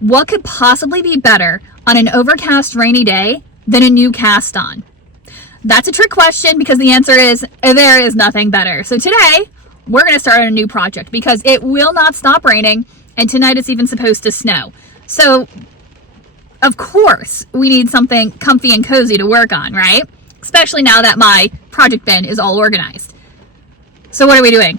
What could possibly be better on an overcast rainy day than a new cast on? That's a trick question because the answer is there is nothing better. So today we're going to start on a new project because it will not stop raining, and tonight it's even supposed to snow. So of course we need something comfy and cozy to work on, right? Especially now that my project bin is all organized. So what are we doing?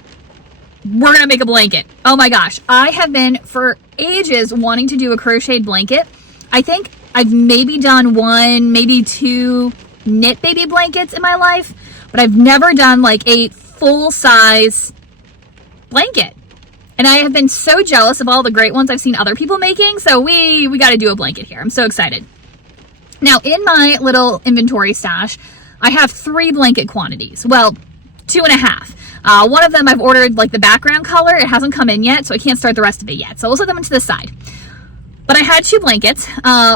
We're going to make a blanket. Oh my gosh. I have been for ages wanting to do a crocheted blanket. I think I've maybe done one, maybe two knit baby blankets in my life, but I've never done like a full-size blanket. And I have been so jealous of all the great ones I've seen other people making, so we got to do a blanket here. I'm so excited. Now, in my little inventory stash, I have 3 blanket quantities. Well, 2.5. One of them I've ordered like the background color. It hasn't come in yet, so I can't start the rest of it yet. So we'll set them into the side. But I had 2 blankets.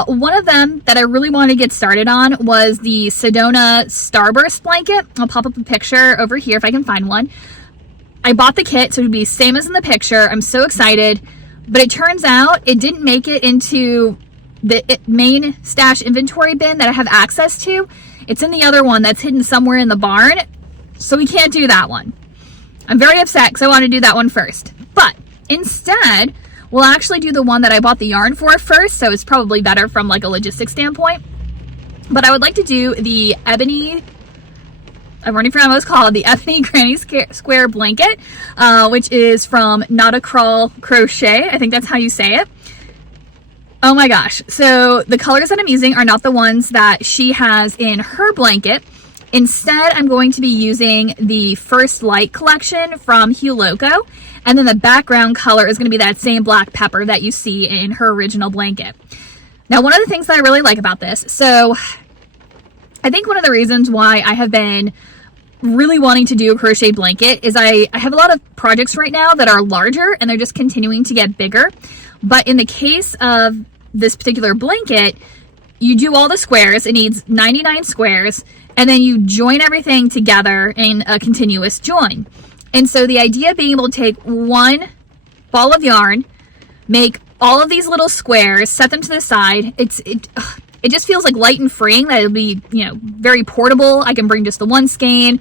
One of them that I really wanted to get started on was the Sedona Starburst blanket. I'll pop up a picture over here if I can find one. I bought the kit, so it would be same as in the picture. I'm so excited. But it turns out it didn't make it into the main stash inventory bin that I have access to. It's in the other one that's hidden somewhere in the barn. So we can't do that one. I'm very upset because I want to do that one first. But instead, we'll actually do the one that I bought the yarn for first, so it's probably better from like a logistics standpoint. But I would like to do the Ebony, I've already forgotten what it's called, the Ebony Granny Square Blanket, which is from NautiKrall Crochet. I think that's how you say it. Oh my gosh. So the colors that I'm using are not the ones that she has in her blanket. Instead, I'm going to be using the First Light collection from Huloko, and then the background color is going to be that same black pepper that you see in her original blanket. Now, one of the things that I really like about this, so I think one of the reasons why I have been really wanting to do a crochet blanket is I have a lot of projects right now that are larger and they're just continuing to get bigger. But in the case of this particular blanket, you do all the squares. It needs 99 squares. And then you join everything together in a continuous join. And so the idea of being able to take one ball of yarn, make all of these little squares, set them to the side, it just feels like light and freeing, that it'll be, you know, very portable. I can bring just the one skein,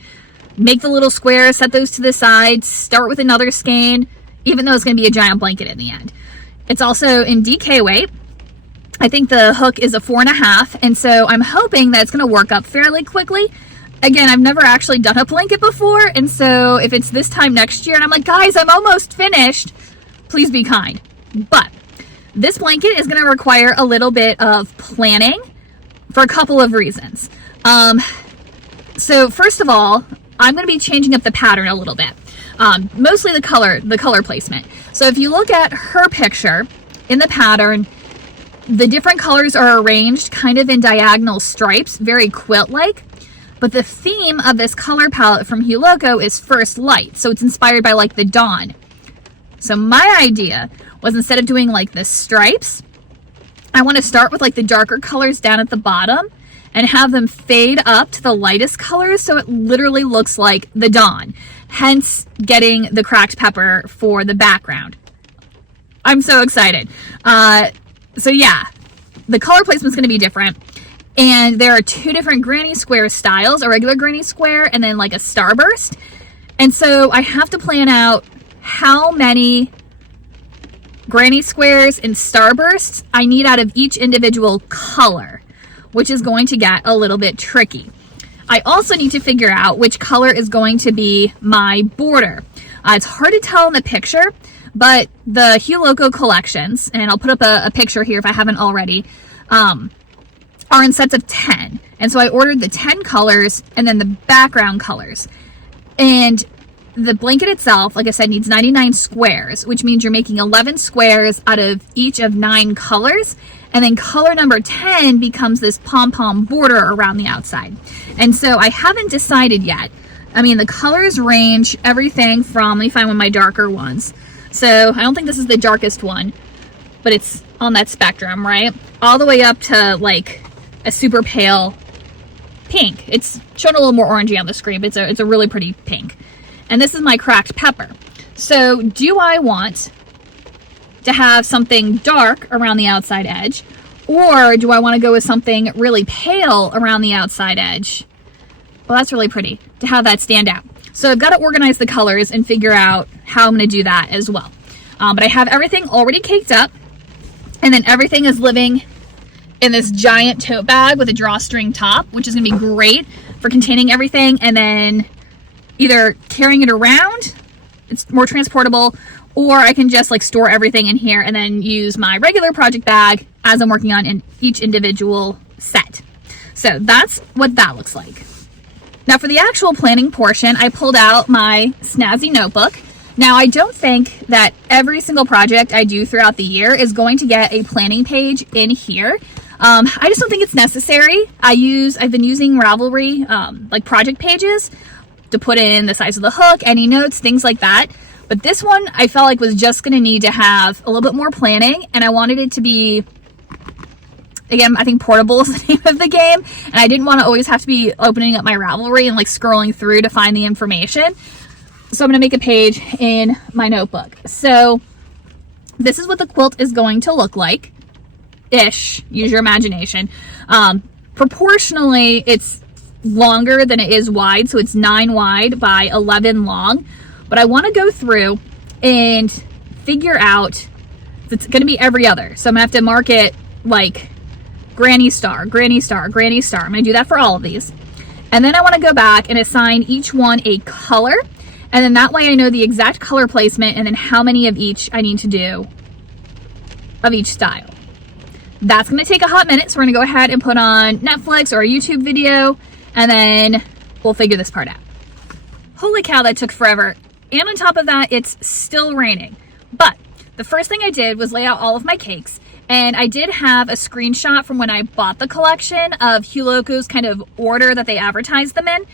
make the little squares, set those to the side, start with another skein, even though it's going to be a giant blanket in the end. It's also in DK weight. I think the hook is a 4.5, and so I'm hoping that it's going to work up fairly quickly. Again, I've never actually done a blanket before, and so if it's this time next year and I'm like, guys, I'm almost finished, please be kind. But this blanket is going to require a little bit of planning for a couple of reasons. So first of all, I'm going to be changing up the pattern a little bit, mostly the color placement. So if you look at her picture in the pattern, the different colors are arranged kind of in diagonal stripes, very quilt-like. But the theme of this color palette from Huloko is First Light. So it's inspired by like the dawn. So my idea was, instead of doing like the stripes, I want to start with like the darker colors down at the bottom and have them fade up to the lightest colors so it literally looks like the dawn. Hence getting the cracked pepper for the background. I'm so excited. So yeah, the color placement is going to be different. And there are 2 different granny square styles, a regular granny square and then like a starburst. And so I have to plan out how many granny squares and starbursts I need out of each individual color, which is going to get a little bit tricky. I also need to figure out which color is going to be my border. It's hard to tell in the picture, but the Huloko collections, and I'll put up a picture here if I haven't already, are in sets of 10. And so I ordered the 10 colors and then the background colors. And the blanket itself, like I said, needs 99 squares, which means you're making 11 squares out of each of 9 colors. And then color number 10 becomes this pom-pom border around the outside. And so I haven't decided yet. I mean, the colors range everything from, let me find one of my darker ones. So I don't think this is the darkest one, but it's on that spectrum, right? All the way up to like a super pale pink. It's shown a little more orangey on the screen, but it's a really pretty pink. And this is my cracked pepper. So do I want to have something dark around the outside edge, or do I want to go with something really pale around the outside edge? Well, that's really pretty to have that stand out. So I've got to organize the colors and figure out how I'm going to do that as well. But I have everything already caked up, and then everything is living in this giant tote bag with a drawstring top, which is going to be great for containing everything and then either carrying it around, it's more transportable, or I can just like store everything in here and then use my regular project bag as I'm working on each individual set. So that's what that looks like. Now for the actual planning portion, I pulled out my snazzy notebook. Now I don't think that every single project I do throughout the year is going to get a planning page in here. I just don't think it's necessary. I've been using Ravelry, like project pages to put in the size of the hook, any notes, things like that. But this one I felt like was just going to need to have a little bit more planning, and I wanted it to be, again, I think portable is the name of the game, and I didn't want to always have to be opening up my Ravelry and like scrolling through to find the information. So I'm going to make a page in my notebook. So this is what the quilt is going to look like. Ish, use your imagination. Proportionally, it's longer than it is wide, so it's 9 wide by 11 long. But I want to go through and figure out, it's going to be every other. So I'm going to have to mark it like granny star, granny star, granny star. I'm going to do that for all of these. And then I want to go back and assign each one a color. And then that way I know the exact color placement and then how many of each I need to do of each style. That's going to take a hot minute, so we're going to go ahead and put on Netflix or a YouTube video, and then we'll figure this part out. Holy cow, that took forever. And on top of that, it's still raining. But the first thing I did was lay out all of my cakes, and I did have a screenshot from when I bought the collection of Hue Loco's kind of order that they advertised them in.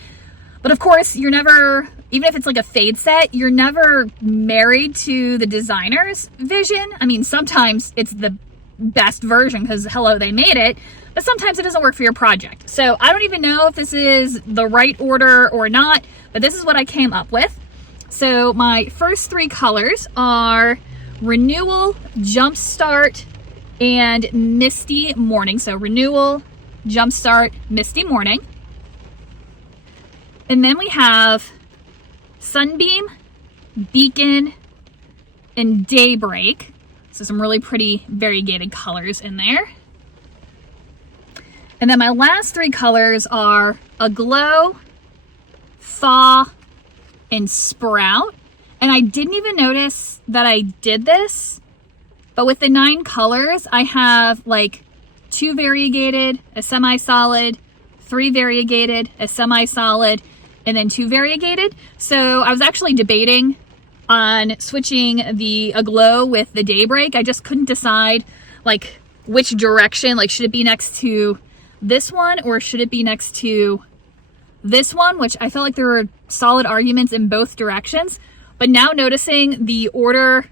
But of course, you're never, even if it's like a fade set, you're never married to the designer's vision. I mean, sometimes it's the best version because hello, they made it, but sometimes it doesn't work for your project. So I don't even know if this is the right order or not, but this is what I came up with. So my first 3 colors are Renewal, Jumpstart, and Misty Morning. So Renewal, Jumpstart, Misty Morning. And then we have Sunbeam, Beacon, and Daybreak. So some really pretty variegated colors in there. And then my last 3 colors are Aglow, Thaw, and Sprout. And I didn't even notice that I did this, but with the 9 colors, I have like 2 variegated, a semi-solid, 3 variegated, a semi-solid, and then 2 variegated. So I was actually debating on switching the Aglow with the Daybreak. I just couldn't decide like which direction, like should it be next to this one or should it be next to this one, which I felt like there were solid arguments in both directions. But now noticing the order,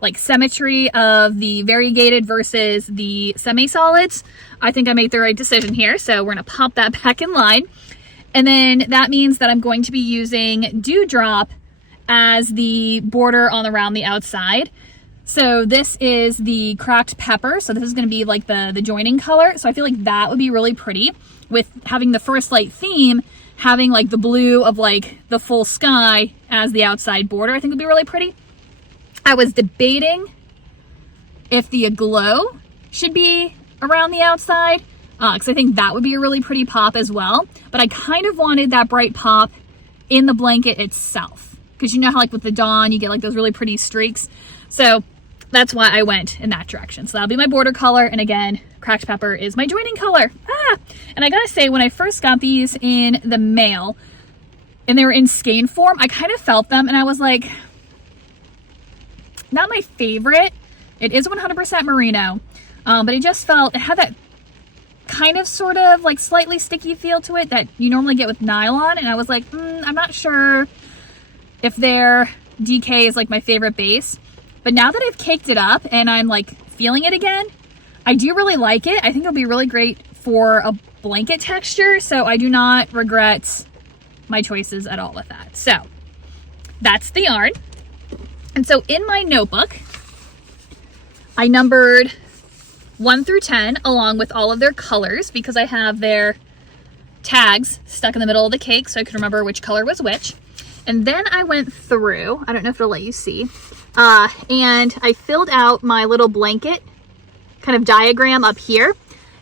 like symmetry of the variegated versus the semi-solids, I think I made the right decision here. So we're gonna pop that back in line. And then that means that I'm going to be using Dewdrop as the border around the outside. So this is the Cracked Pepper. So this is going to be like the joining color. So I feel like that would be really pretty with having the First Light theme, having like the blue of like the full sky as the outside border. I think would be really pretty. I was debating if the Aglow should be around the outside because I think that would be a really pretty pop as well. But I kind of wanted that bright pop in the blanket itself. Because you know how like with the dawn, you get like those really pretty streaks. So that's why I went in that direction. So that'll be my border color. And again, Cracked Pepper is my joining color. And I gotta say, when I first got these in the mail and they were in skein form, I kind of felt them and I was like, not my favorite. It is 100% merino, but it just felt, it had that kind of sort of like slightly sticky feel to it that you normally get with nylon. And I was like, I'm not sure if their DK is like my favorite base. But now that I've caked it up and I'm like feeling it again, I do really like it. I think it'll be really great for a blanket texture. So I do not regret my choices at all with that. So that's the yarn. And so in my notebook, I numbered 1 through 10 along with all of their colors because I have their tags stuck in the middle of the cake so I could remember which color was which. And then I went through, I don't know if it'll let you see, and I filled out my little blanket kind of diagram up here.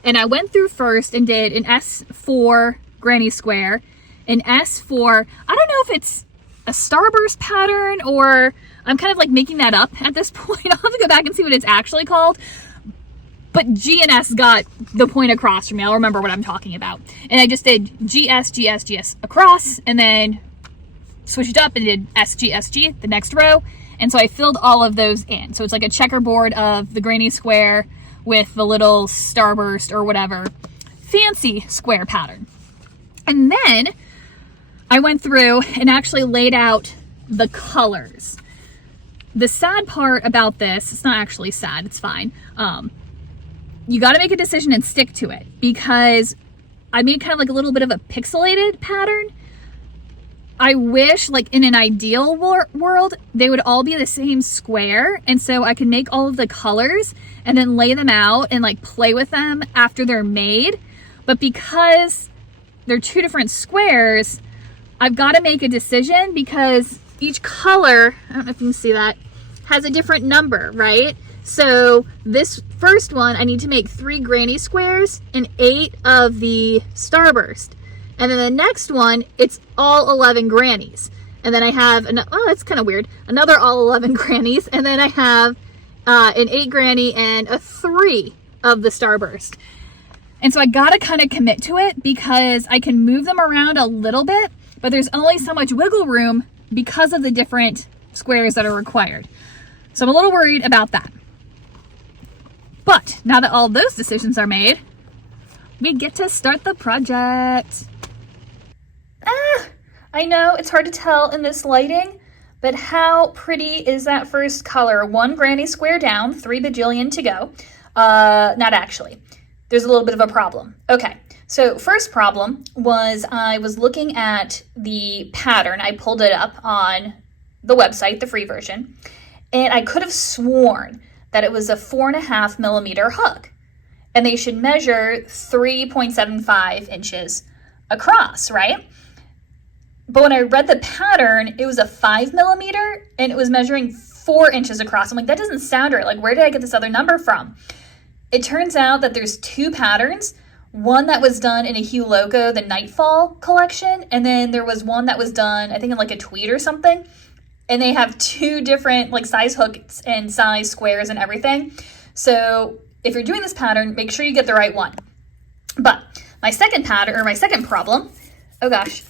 And I went through first and did an S for granny square, an S for, I don't know if it's a starburst pattern or I'm kind of like making that up at this point. I'll have to go back and see what it's actually called. But G and S got the point across for me. I'll remember what I'm talking about. And I just did GS, GS, GS across, and then switched it up and did SG, SG, the next row. And so I filled all of those in. So it's like a checkerboard of the granny square with the little starburst or whatever fancy square pattern. And then I went through and actually laid out the colors. The sad part about this, it's not actually sad, it's fine. You got to make a decision and stick to it because I made kind of like a little bit of a pixelated pattern. I wish, like in an ideal world, they would all be the same square. And so I can make all of the colors and then lay them out and like play with them after they're made. But because they're two different squares, I've got to make a decision because each color, I don't know if you can see that, has a different number, right? So this first one, I need to make 3 granny squares and 8 of the starburst. And then the next one, it's all 11 grannies. And then I have, oh, that's kind of weird, another all 11 grannies. And then I have an 8 granny and a 3 of the starburst. And so I gotta kind of commit to it because I can move them around a little bit, but there's only so much wiggle room because of the different squares that are required. So I'm a little worried about that. But now that all those decisions are made, we get to start the project. I know it's hard to tell in this lighting, but how pretty is that first color? 1 granny square down, 3 bajillion to go. Not actually. There's a little bit of a problem. Okay, so first problem was I was looking at the pattern. I pulled it up on the website, the free version, and I could have sworn that it was a 4.5 millimeter hook, and they should measure 3.75 inches across, right? But when I read the pattern, it was a 5 millimeter and it was measuring 4 inches across. I'm like, that doesn't sound right. Like, where did I get this other number from? It turns out that there's 2 patterns. One that was done in a Hue Loco, the Nightfall collection, and then there was one that was done, I think in like a tweed or something. And they have 2 different like size hooks and size squares and everything. So if you're doing this pattern, make sure you get the right one. But my second pattern, or my second problem, oh gosh,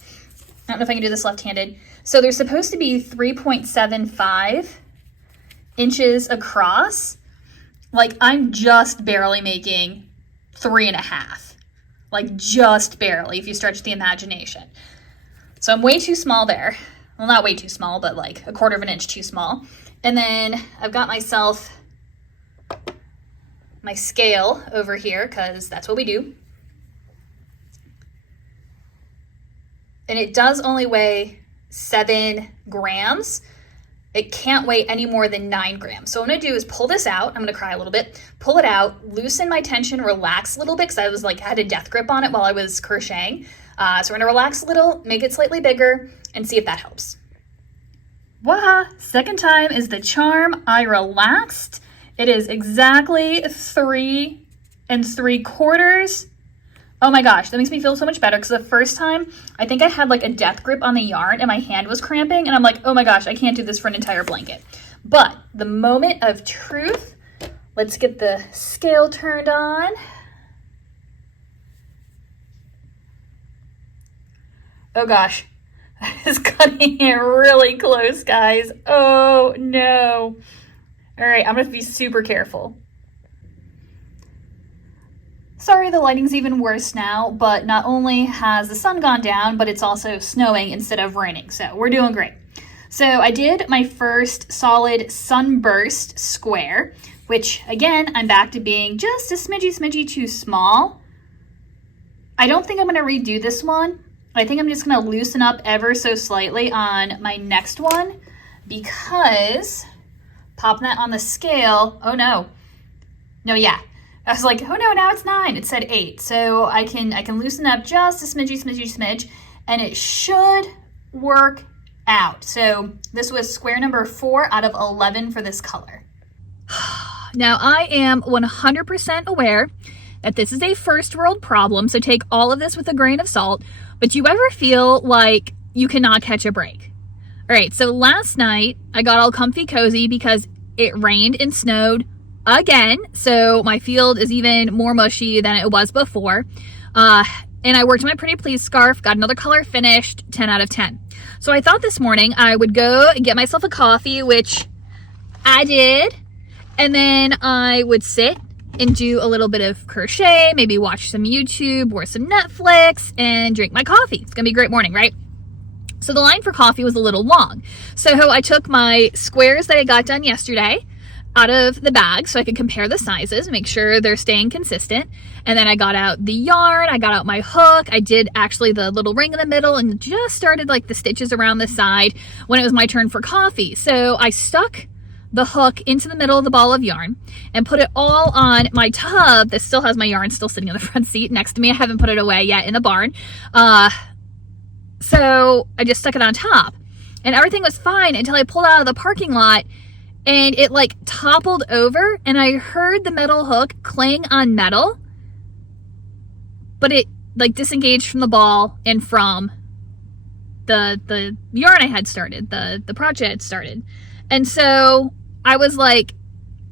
I don't know if I can do this left-handed. So they're supposed to be 3.75 inches across. Like, I'm just barely making 3.5. Like, just barely, if you stretch the imagination. So I'm way too small there. Well, not way too small, but like 1/4 of an inch too small. And then I've got myself my scale over here, because that's what we do. And it does only weigh 7 grams. It can't weigh any more than 9 grams. So what I'm gonna do is pull this out. I'm gonna cry a little bit. Pull it out, loosen my tension, relax a little bit, because I was like, had a death grip on it while I was crocheting. So we're gonna relax a little, make it slightly bigger, and see if that helps. Waha, second time is the charm. I relaxed. It is exactly 3 3/4. Oh my gosh, that makes me feel so much better, because the first time, I think I had like a death grip on the yarn and my hand was cramping, and I'm like, oh my gosh, I can't do this for an entire blanket. But the moment of truth, let's get the scale turned on. Oh gosh, it's cutting it really close, guys. Oh no. All right, I'm gonna be super careful. Sorry, the lighting's even worse now, but not only has the sun gone down, but it's also snowing instead of raining, so we're doing great. So I did my first solid sunburst square, which again, I'm back to being just a smidgy too small. I don't think I'm gonna redo this one. I think I'm just gonna loosen up ever so slightly on my next one, because popping that on the scale, oh no, No, yeah. I was like, oh no, now it's 9. It said 8. So I can loosen up just a smidge, and it should work out. So this was square number 4 out of 11 for this color. Now I am 100% aware that this is a first world problem, so take all of this with a grain of salt, but do you ever feel like you cannot catch a break? All right, so last night I got all comfy cozy because it rained and snowed again, so my field is even more mushy than it was before. And I worked on my Pretty Please scarf, got another color finished, 10 out of 10. So I thought this morning I would go get myself a coffee, which I did, and then I would sit and do a little bit of crochet, maybe watch some YouTube or some Netflix, and drink my coffee. It's gonna be a great morning, right? So the line for coffee was a little long. So I took my squares that I got done yesterday out of the bag so I could compare the sizes, make sure they're staying consistent. And then I got out the yarn, I got out my hook, I did actually the little ring in the middle and just started like the stitches around the side when it was my turn for coffee. So I stuck the hook into the middle of the ball of yarn and put it all on my tub that still has my yarn still sitting in the front seat next to me. I haven't put it away yet in the barn. So I just stuck it on top and everything was fine until I pulled out of the parking lot and it like toppled over and I heard the metal hook clang on metal, but it like disengaged from the ball and from the yarn I had started, the project I had started. And so I was like,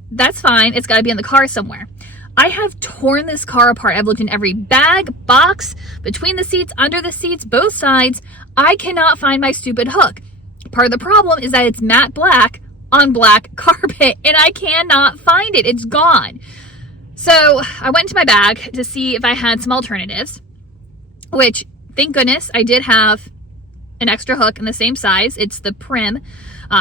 that's fine. It's got to be in the car somewhere. I have torn this car apart. I've looked in every bag, box, between the seats, under the seats, both sides. I cannot find my stupid hook. Part of the problem is that it's matte black on black carpet and I cannot find it. It's gone. So I went into my bag to see if I had some alternatives, which thank goodness I did have an extra hook in the same size. It's the Prim.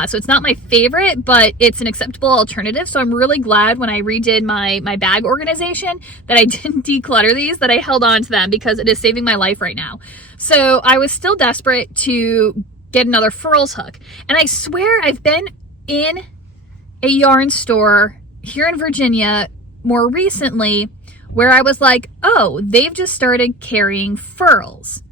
So it's not my favorite, but it's an acceptable alternative. So I'm really glad when I redid my bag organization that I didn't declutter these, that I held on to them because it is saving my life right now. So I was still desperate to get another furls hook. And I swear I've been in a yarn store here in Virginia more recently where I was like, oh, they've just started carrying furls,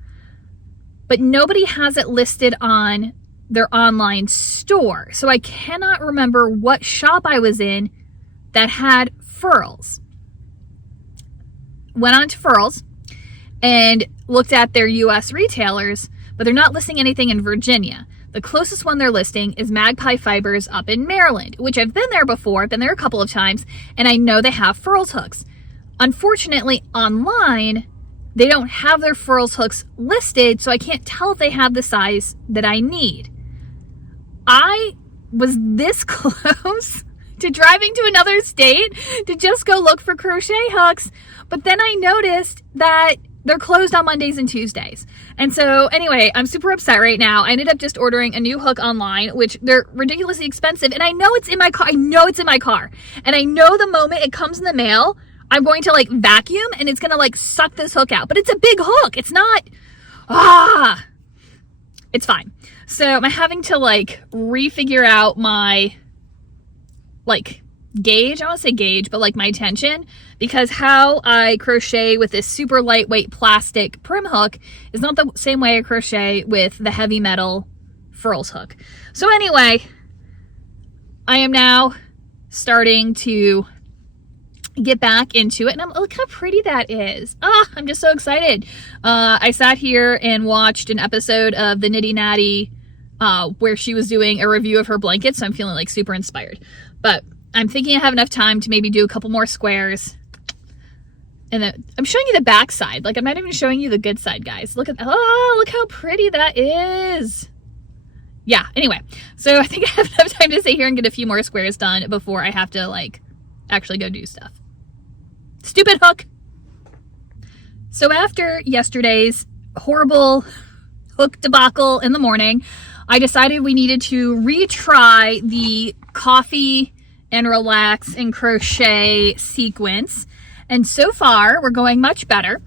but nobody has it listed on their online store. So I cannot remember what shop I was in that had furls. Went on to furls and looked at their US retailers, but they're not listing anything in Virginia. The closest one they're listing is Magpie Fibers up in Maryland, which I've been there before. I've been there a couple of times, and I know they have furls hooks. Unfortunately, online, they don't have their furls hooks listed, so I can't tell if they have the size that I need. I was this close to driving to another state to just go look for crochet hooks, but then I noticed that they're closed on Mondays and Tuesdays. And so anyway, I'm super upset right now. I ended up just ordering a new hook online, which they're ridiculously expensive. And I know it's in my car. I know it's in my car. And I know the moment it comes in the mail, I'm going to like vacuum and it's going to like suck this hook out. But it's a big hook. It's not, it's fine. So I'm having to like refigure out my like gauge. I don't want to say gauge, but like my tension, because how I crochet with this super lightweight plastic Prim hook is not the same way I crochet with the heavy metal furls hook. So anyway, I am now starting to get back into it, and look how pretty that is. I'm just so excited. I sat here and watched an episode of the Nitty Natty where she was doing a review of her blanket, so I'm feeling like super inspired. But I'm thinking I have enough time to maybe do a couple more squares. And then I'm showing you the back side. Like, I'm not even showing you the good side, guys. Look at, look how pretty that is. Yeah, anyway. So I think I have enough time to sit here and get a few more squares done before I have to, like, actually go do stuff. Stupid hook. So after yesterday's horrible hook debacle in the morning, I decided we needed to retry the coffee and relax and crochet sequence. And so far, we're going much better.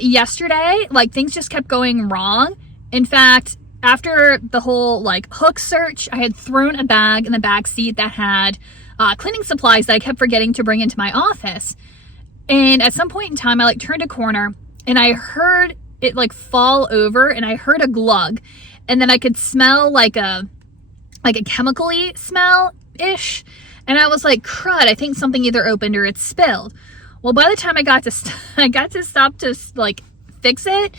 Yesterday, like, things just kept going wrong. In fact, after the whole, like, hook search, I had thrown a bag in the back seat that had cleaning supplies that I kept forgetting to bring into my office. And at some point in time, I like turned a corner and I heard it like fall over, and I heard a glug, and then I could smell like a chemical-y smell-ish. And I was like, crud, I think something either opened or it spilled. Well, by the time I got to stop to like fix it,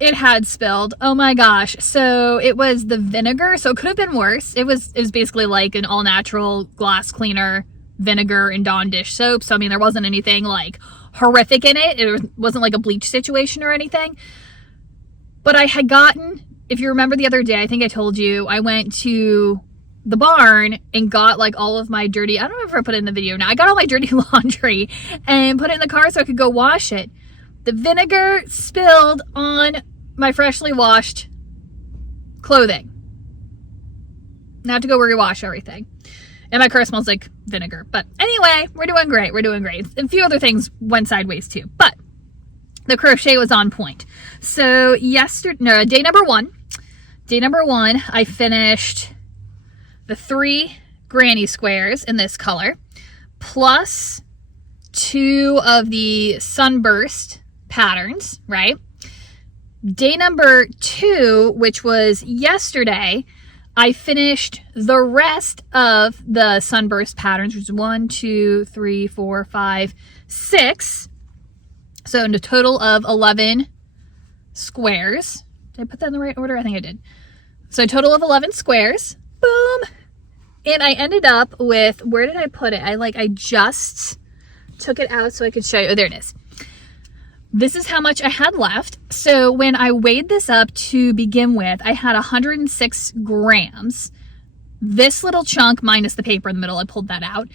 it had spilled. Oh my gosh. So it was the vinegar. So it could have been worse. It was basically like an all natural glass cleaner, vinegar and Dawn dish soap. So I mean, there wasn't anything like horrific in it. It wasn't like a bleach situation or anything. But I had gotten, if you remember the other day, I think I told you, I went to the barn and got like all of my dirty, I don't know if I put it in the video now, I got all my dirty laundry and put it in the car so I could go wash it. The vinegar spilled on my freshly washed clothing. Now I have to go rewash everything. And my car smells like vinegar. But anyway, we're doing great. We're doing great. A few other things went sideways too. But the crochet was on point. So day number one, I finished the 3 granny squares in this color, plus 2 of the sunburst patterns, right? Day number 2, which was yesterday, I finished the rest of the sunburst patterns, which is 1, 2, 3, 4, 5, 6. So in a total of 11 squares. Did I put that in the right order? I think I did. So a total of 11 squares. Boom. And I ended up with, where did I put it? I just took it out so I could show you. Oh, there it is. This is how much I had left. So when I weighed this up to begin with, I had 106 grams. This little chunk, minus the paper in the middle, I pulled that out,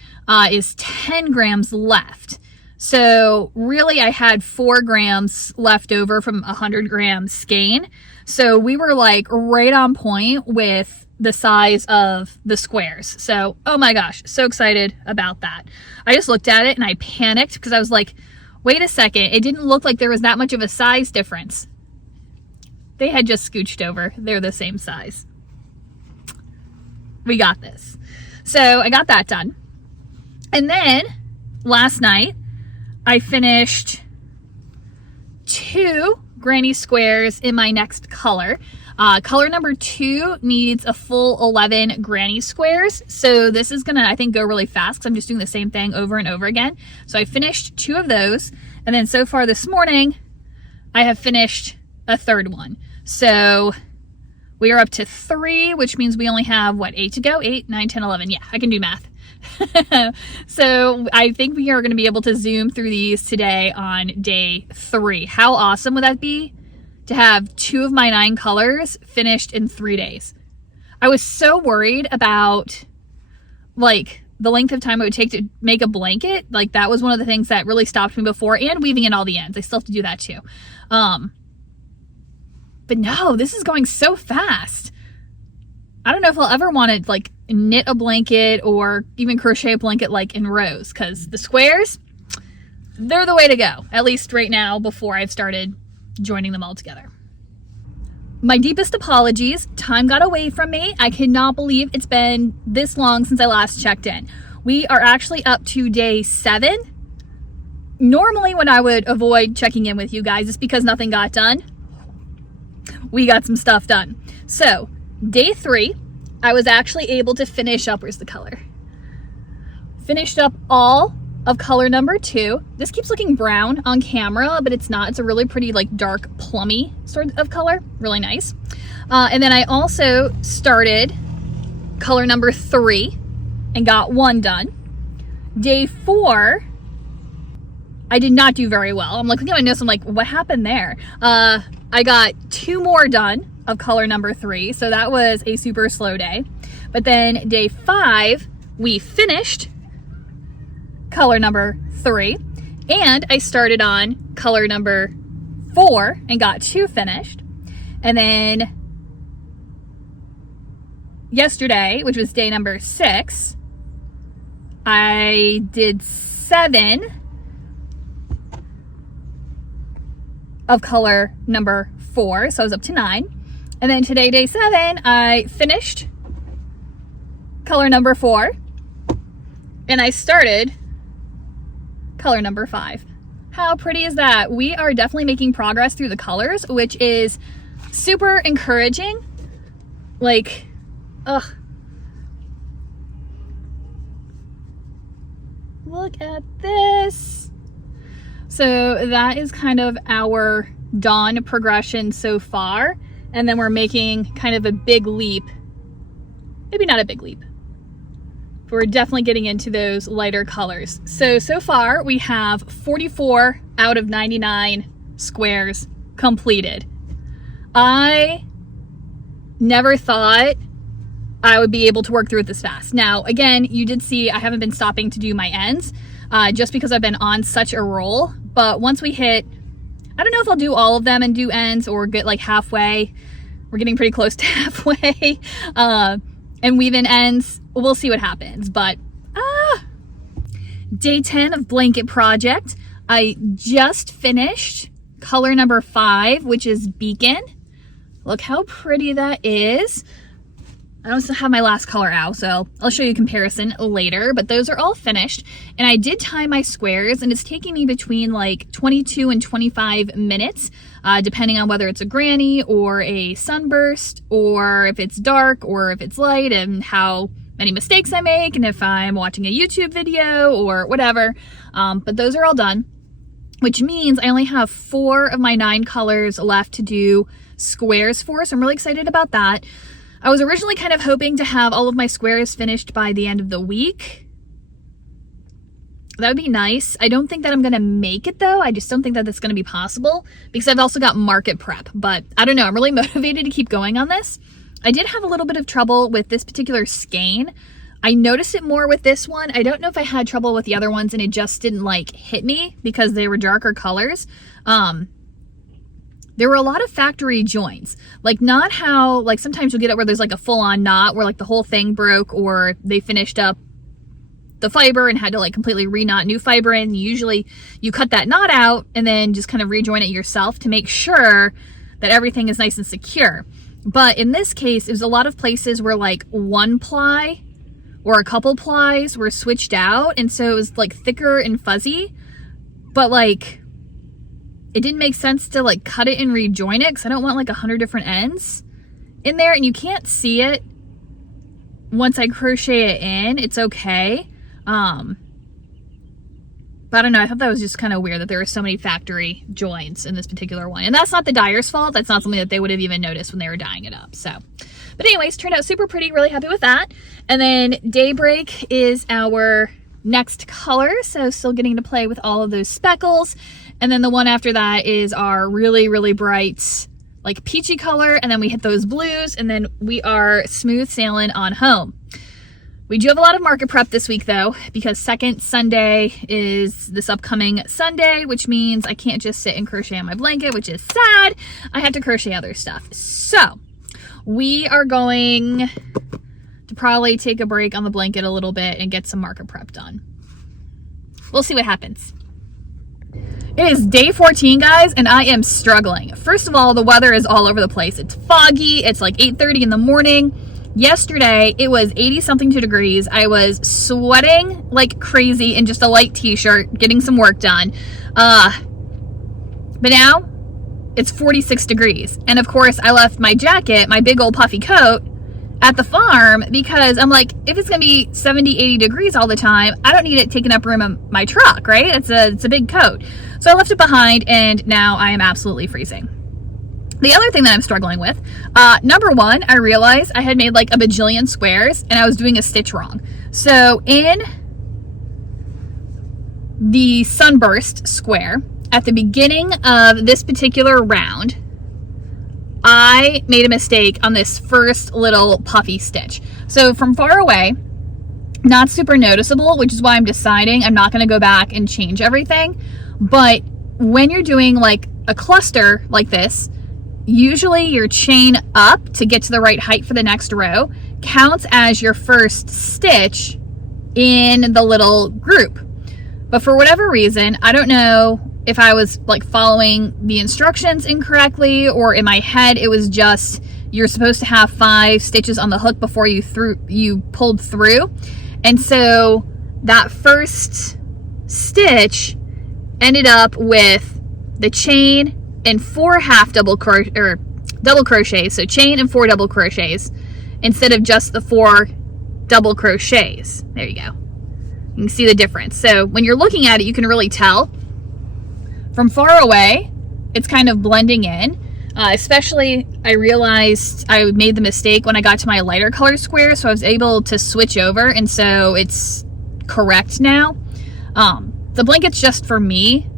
is 10 grams left. So really I had 4 grams left over from 100 gram skein. So we were like right on point with the size of the squares. So, oh my gosh, so excited about that. I just looked at it and I panicked because I was like, wait a second, it didn't look like there was that much of a size difference. They had just scooched over. They're the same size. We got this. So I got that done. And then last night, I finished 2 granny squares in my next color. Color number 2 needs a full 11 granny squares. So this is gonna, I think, go really fast because I'm just doing the same thing over and over again. So I finished 2 of those. And then so far this morning, I have finished a 3rd one. So we are up to 3, which means we only have, what, 8 to go? 8, 9, 10, 11. Yeah, I can do math. So I think we are going to be able to zoom through these today on day 3. How awesome would that be to have 2 of my 9 colors finished in 3 days? I was so worried about like the length of time it would take to make a blanket. Like that was one of the things that really stopped me before, and weaving in all the ends. I still have to do that too. But no, this is going so fast. I don't know if I'll ever want to like knit a blanket or even crochet a blanket like in rows, because the squares, they're the way to go, at least right now before I've started joining them all together. My deepest apologies. Time got away from me. I cannot believe it's been this long since I last checked in. We are actually up to day 7. Normally when I would avoid checking in with you guys, it's because nothing got done. We got some stuff done. So day 3, I was actually able to finish up, where's the color? Finished up all of color number 2. This keeps looking brown on camera, but it's not. It's a really pretty like dark plummy sort of color. Really nice. And then I also started color number 3 and got 1 done. Day 4, I did not do very well. I'm looking at my notes, I'm like, what happened there? I got 2 more done of color number 3, so that was a super slow day. But then day 5, we finished color number 3, and I started on color number 4 and got 2 finished. And then yesterday, which was day number 6, I did 7 of color number 4, so I was up to 9. And then today, day 7, I finished color number 4 And I started color number 5. How pretty is that? We are definitely making progress through the colors, which is super encouraging. Like, ugh. Look at this. So that is kind of our dawn progression so far. And then we're making kind of a big leap. Maybe not a big leap. But we're definitely getting into those lighter colors. So far we have 44 out of 99 squares completed. I never thought I would be able to work through it this fast. Now, again, you did see I haven't been stopping to do my ends just because I've been on such a roll. But once we hit, I don't know if I'll do all of them and do ends or get like halfway. We're getting pretty close to halfway. And weave in ends. We'll see what happens. But day 10 of Blanket Project. I just finished color number 5, which is Beacon. Look how pretty that is. I don't still have my last color out, so I'll show you a comparison later, but those are all finished. And I did tie my squares, and it's taking me between like 22 and 25 minutes, depending on whether it's a granny or a sunburst, or if it's dark or if it's light, and how many mistakes I make, and if I'm watching a YouTube video or whatever. But those are all done, which means I only have 4 of my 9 colors left to do squares for, so I'm really excited about that. I was originally kind of hoping to have all of my squares finished by the end of the week. That would be nice. I don't think that I'm going to make it though. I just don't think that that's going to be possible because I've also got market prep, but I don't know. I'm really motivated to keep going on this. I did have a little bit of trouble with this particular skein. I noticed it more with this one. I don't know if I had trouble with the other ones and it just didn't like hit me because they were darker colors. There were a lot of factory joints, like not how, like sometimes you'll get it where there's like a full-on knot where like the whole thing broke or they finished up the fiber and had to like completely re-knot new fiber in. Usually you cut that knot out and then just kind of rejoin it yourself to make sure that everything is nice and secure. But in this case, it was a lot of places where like one ply or a couple plies were switched out. And so it was like thicker and fuzzy, but like it didn't make sense to like cut it and rejoin it because I don't want like 100 different ends in there, and you can't see it once I crochet it in. It's okay. But I don't know. I thought that was just kind of weird that there were so many factory joints in this particular one. And that's not the dyer's fault. That's not something that they would have even noticed when they were dyeing it up. So, but anyways, turned out super pretty. Really happy with that. And then Daybreak is our next color. So still getting to play with all of those speckles. And then the one after that is our really, really bright, like peachy color. And then we hit those blues and then we are smooth sailing on home. We do have a lot of market prep this week though, because second Sunday is this upcoming Sunday, which means I can't just sit and crochet on my blanket, which is sad. I have to crochet other stuff. So we are going to probably take a break on the blanket a little bit and get some market prep done. We'll see what happens. It is day 14, guys, and I am struggling. First of all, the weather is all over the place. It's foggy. It's like 8:30 in the morning. Yesterday, it was 80-something degrees. I was sweating like crazy in just a light t-shirt, getting some work done. But now, it's 46 degrees. And of course, I left my jacket, my big old puffy coat, at the farm because I'm like, if it's gonna be 70, 80 degrees all the time, I don't need it taking up room in my truck, right? It's a big coat. So I left it behind and now I am absolutely freezing. The other thing that I'm struggling with, number one, I realized I had made like a bajillion squares and I was doing a stitch wrong. So in the sunburst square, at the beginning of this particular round, I made a mistake on this first little puffy stitch. So from far away, not super noticeable, which is why I'm deciding I'm not gonna go back and change everything. But when you're doing like a cluster like this, usually your chain up to get to the right height for the next row counts as your first stitch in the little group. But for whatever reason, I don't know if I was like following the instructions incorrectly or in my head it was just you're supposed to have 5 stitches on the hook before you pulled through. And so that first stitch ended up with the chain and 4 half double crochets, so chain and 4 double crochets instead of just the 4 double crochets. There you go. You can see the difference. So when you're looking at it, you can really tell. From far away, it's kind of blending in. Especially, I realized I made the mistake when I got to my lighter color square, so I was able to switch over, and so it's correct now. The blanket's just for me,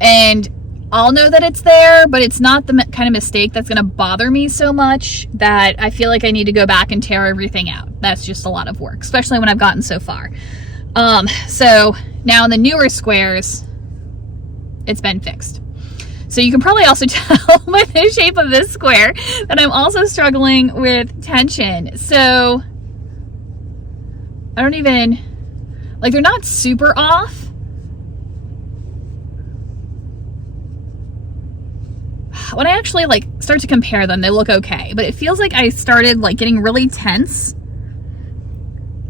and I'll know that it's there, but it's not the kind of mistake that's going to bother me so much that I feel like I need to go back and tear everything out. That's just a lot of work, especially when I've gotten so far. So now in the newer squares, it's been fixed. So you can probably also tell by the shape of this square that I'm also struggling with tension. So I don't even, like, they're not super off. When I actually like start to compare them, they look okay, but it feels like I started like getting really tense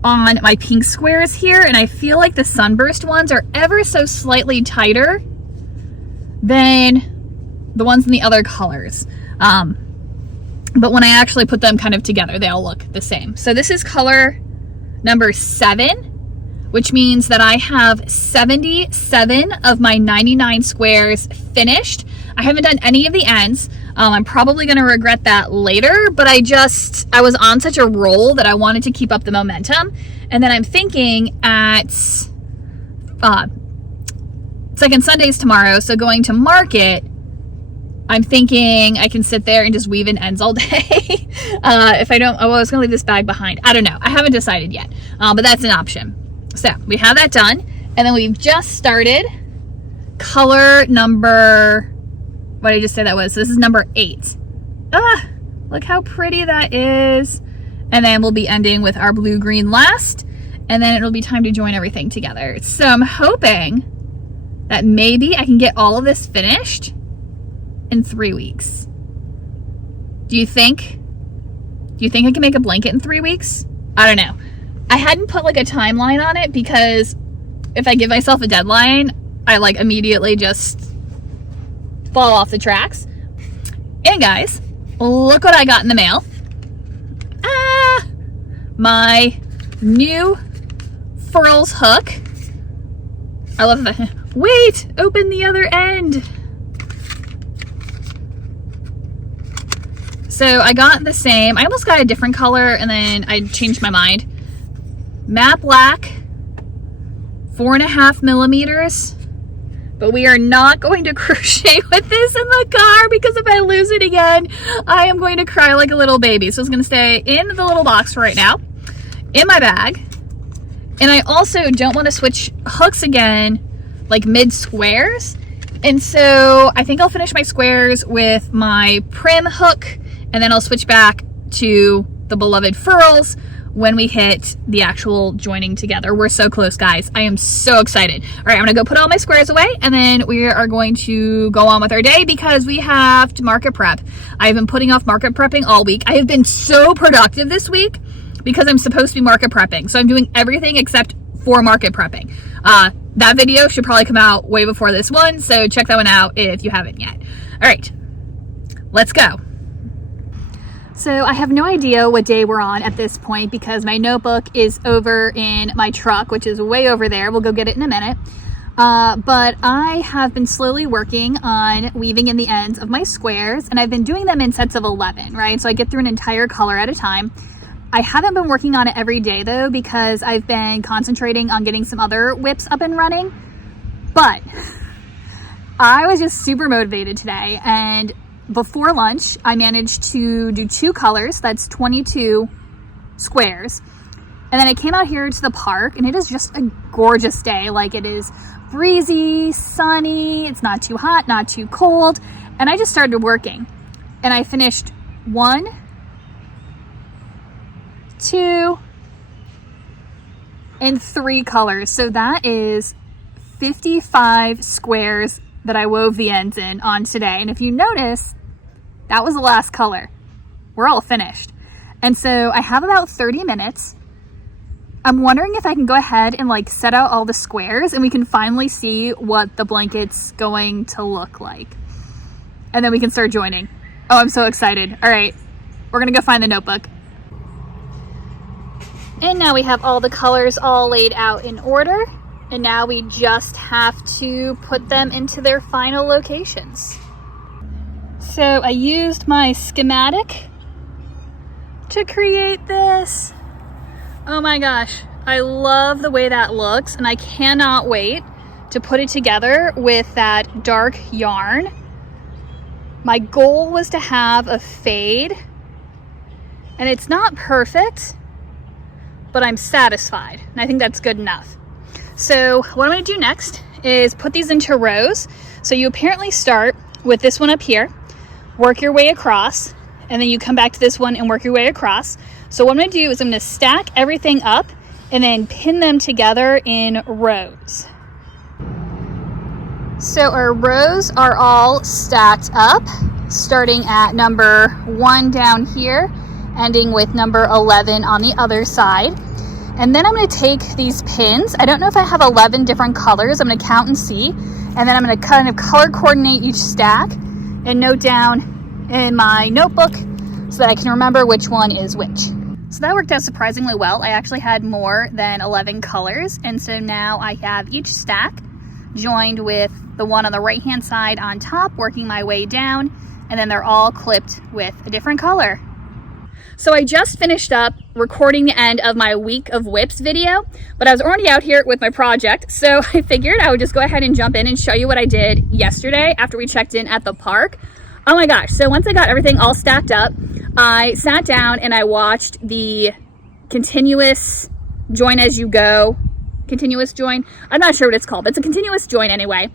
on my pink squares here, and I feel like the sunburst ones are ever so slightly tighter than the ones in the other colors. But when I actually put them kind of together, they all look the same. So this is color number 7, which means that I have 77 of my 99 squares finished. I haven't done any of the ends. I'm probably going to regret that later, but I was on such a roll that I wanted to keep up the momentum. And then I'm thinking at Second Sunday's tomorrow, so going to market, I'm thinking I can sit there and just weave in ends all day. If I don't, I was going to leave this bag behind. I don't know. I haven't decided yet, but that's an option. So we have that done. And then we've just started color number, what did I just say that was? So this is number 8. Look how pretty that is. And then we'll be ending with our blue-green last. And then it'll be time to join everything together. So I'm hoping that maybe I can get all of this finished in 3 weeks. Do you think I can make a blanket in 3 weeks? I don't know. I hadn't put like a timeline on it because if I give myself a deadline, I like immediately just fall off the tracks. And guys, look what I got in the mail. My new furls hook. I love that. Wait, open the other end. So I got the same. I almost got a different color and then I changed my mind. Matte black, 4.5 millimeters. But we are not going to crochet with this in the car because if I lose it again, I am going to cry like a little baby. So it's going to stay in the little box right now, in my bag. And I also don't want to switch hooks again, like mid squares. And so I think I'll finish my squares with my prim hook, and then I'll switch back to the beloved furls when we hit the actual joining together. We're so close, guys. I am so excited. All right, I'm gonna go put all my squares away, and then we are going to go on with our day because we have to market prep. I've been putting off market prepping all week. I have been so productive this week because I'm supposed to be market prepping. So I'm doing everything except for market prepping. That video should probably come out way before this one, so check that one out if you haven't yet. All right, let's go. So I have no idea what day we're on at this point because my notebook is over in my truck, which is way over there. We'll go get it in a minute. But I have been slowly working on weaving in the ends of my squares, and I've been doing them in sets of 11, right? So I get through an entire color at a time. I haven't been working on it every day though because I've been concentrating on getting some other whips up and running. But I was just super motivated today, and before lunch, I managed to do 2 colors. That's 22 squares. And then I came out here to the park, and it is just a gorgeous day. Like, it is breezy, sunny. It's not too hot, not too cold. And I just started working. And I finished 1, 2, and 3 colors. So that is 55 squares that I wove the ends in on today. And if you notice, that was the last color. We're all finished. And so I have about 30 minutes I'm wondering if I can go ahead and like set out all the squares and we can finally see what the blanket's going to look like. And then we can start joining. Oh, I'm so excited. All right, we're gonna go find the notebook. And now we have all the colors all laid out in order. And now we just have to put them into their final locations. So I used my schematic to create this. Oh my gosh, I love the way that looks, and I cannot wait to put it together with that dark yarn. My goal was to have a fade, and it's not perfect, but I'm satisfied, and I think that's good enough. So what I'm gonna do next is put these into rows. So you apparently start with this one up here, work your way across, and then you come back to this one and work your way across. So what I'm gonna do is I'm gonna stack everything up and then pin them together in rows. So our rows are all stacked up, starting at number 1 down here, ending with number 11 on the other side. And then I'm gonna take these pins. I don't know if I have 11 different colors. I'm gonna count and see. And then I'm gonna kind of color coordinate each stack and note down in my notebook so that I can remember which one is which. So that worked out surprisingly well. I actually had more than 11 colors, and so now I have each stack joined with the one on the right hand side on top, working my way down, and then they're all clipped with a different color. So I just finished up recording the end of my week of whips video, but I was already out here with my project, so I figured I would just go ahead and jump in and show you what I did yesterday after we checked in at the park. Oh my gosh, so once I got everything all stacked up, I sat down and I watched the continuous join as you go, continuous join, I'm not sure what it's called, but it's a continuous join anyway.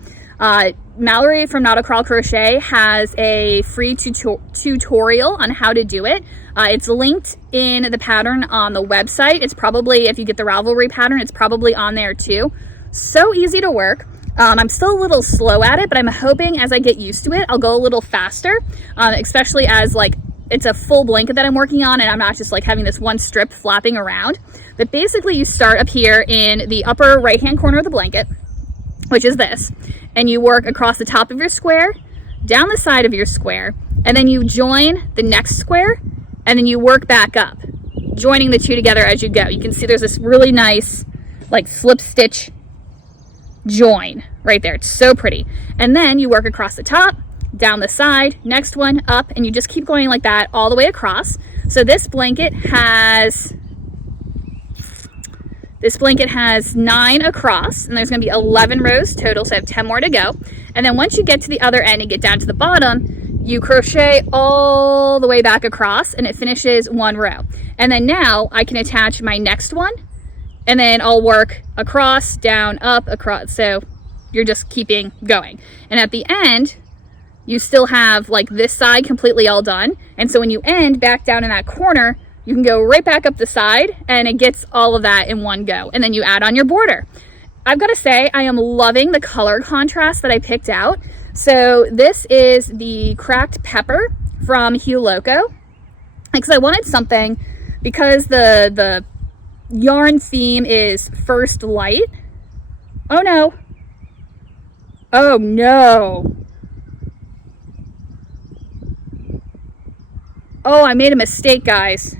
Mallory from NautiKrall Crochet has a free tutorial on how to do it. It's linked in the pattern on the website. It's probably, if you get the Ravelry pattern, it's probably on there too. So easy to work. I'm still a little slow at it, but I'm hoping as I get used to it, I'll go a little faster, especially as like it's a full blanket that I'm working on and I'm not just like having this one strip flapping around. But basically you start up here in the upper right hand corner of the blanket, which is this, and you work across the top of your square, down the side of your square, and then you join the next square, and then you work back up, joining the two together as you go. You can see there's this really nice like slip stitch join right there. It's so pretty. And then you work across the top, down the side, next one up, and you just keep going like that all the way across. So this blanket has 9 across, and there's going to be 11 rows total, so I have 10 more to go. And then once you get to the other end and get down to the bottom, you crochet all the way back across, and it finishes 1 row. And then now I can attach my next one, and then I'll work across, down, up, across. So you're just keeping going. And at the end, you still have like this side completely all done. And so when you end back down in that corner, you can go right back up the side and it gets all of that in one go. And then you add on your border. I've got to say, I am loving the color contrast that I picked out. So this is the cracked pepper from Hue Loco. Because I wanted something, because the yarn theme is first light. Oh no. Oh no. Oh, I made a mistake, guys.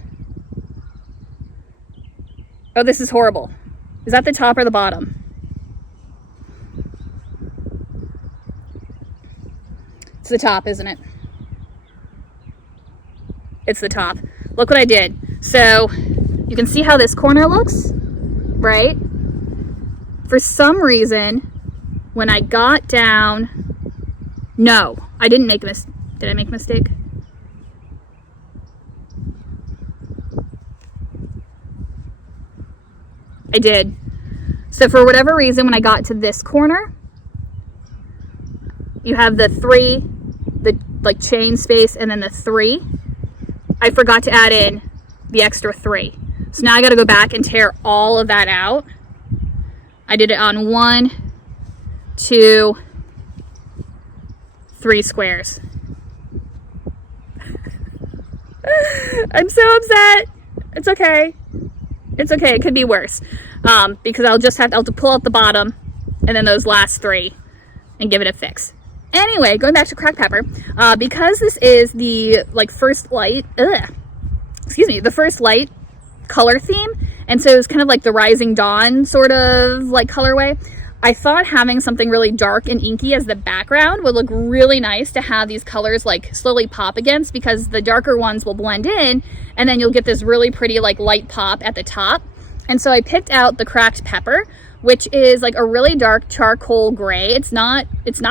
Oh, this is horrible. Is that the top or the bottom? It's the top, isn't it? It's the top. Look what I did. So you can see how this corner looks, right? For some reason, when I got down, no, I didn't make a mistake. Did I make a mistake? I did. So for whatever reason, when I got to this corner, you have the 3, the like chain space, and then the 3. I forgot to add in the extra 3. So now I got to go back and tear all of that out. I did it on 1, 2, 3 squares. I'm so upset. It's okay. It's okay. It could be worse. Because I'll have to pull out the bottom and then those last 3 and give it a fix. Anyway, going back to cracked pepper, because this is the first light, the first light color theme, and so it's kind of like the rising dawn sort of like colorway. I thought having something really dark and inky as the background would look really nice to have these colors like slowly pop against, because the darker ones will blend in and then you'll get this really pretty like light pop at the top. And so I picked out the cracked pepper, which is like a really dark charcoal gray. It's not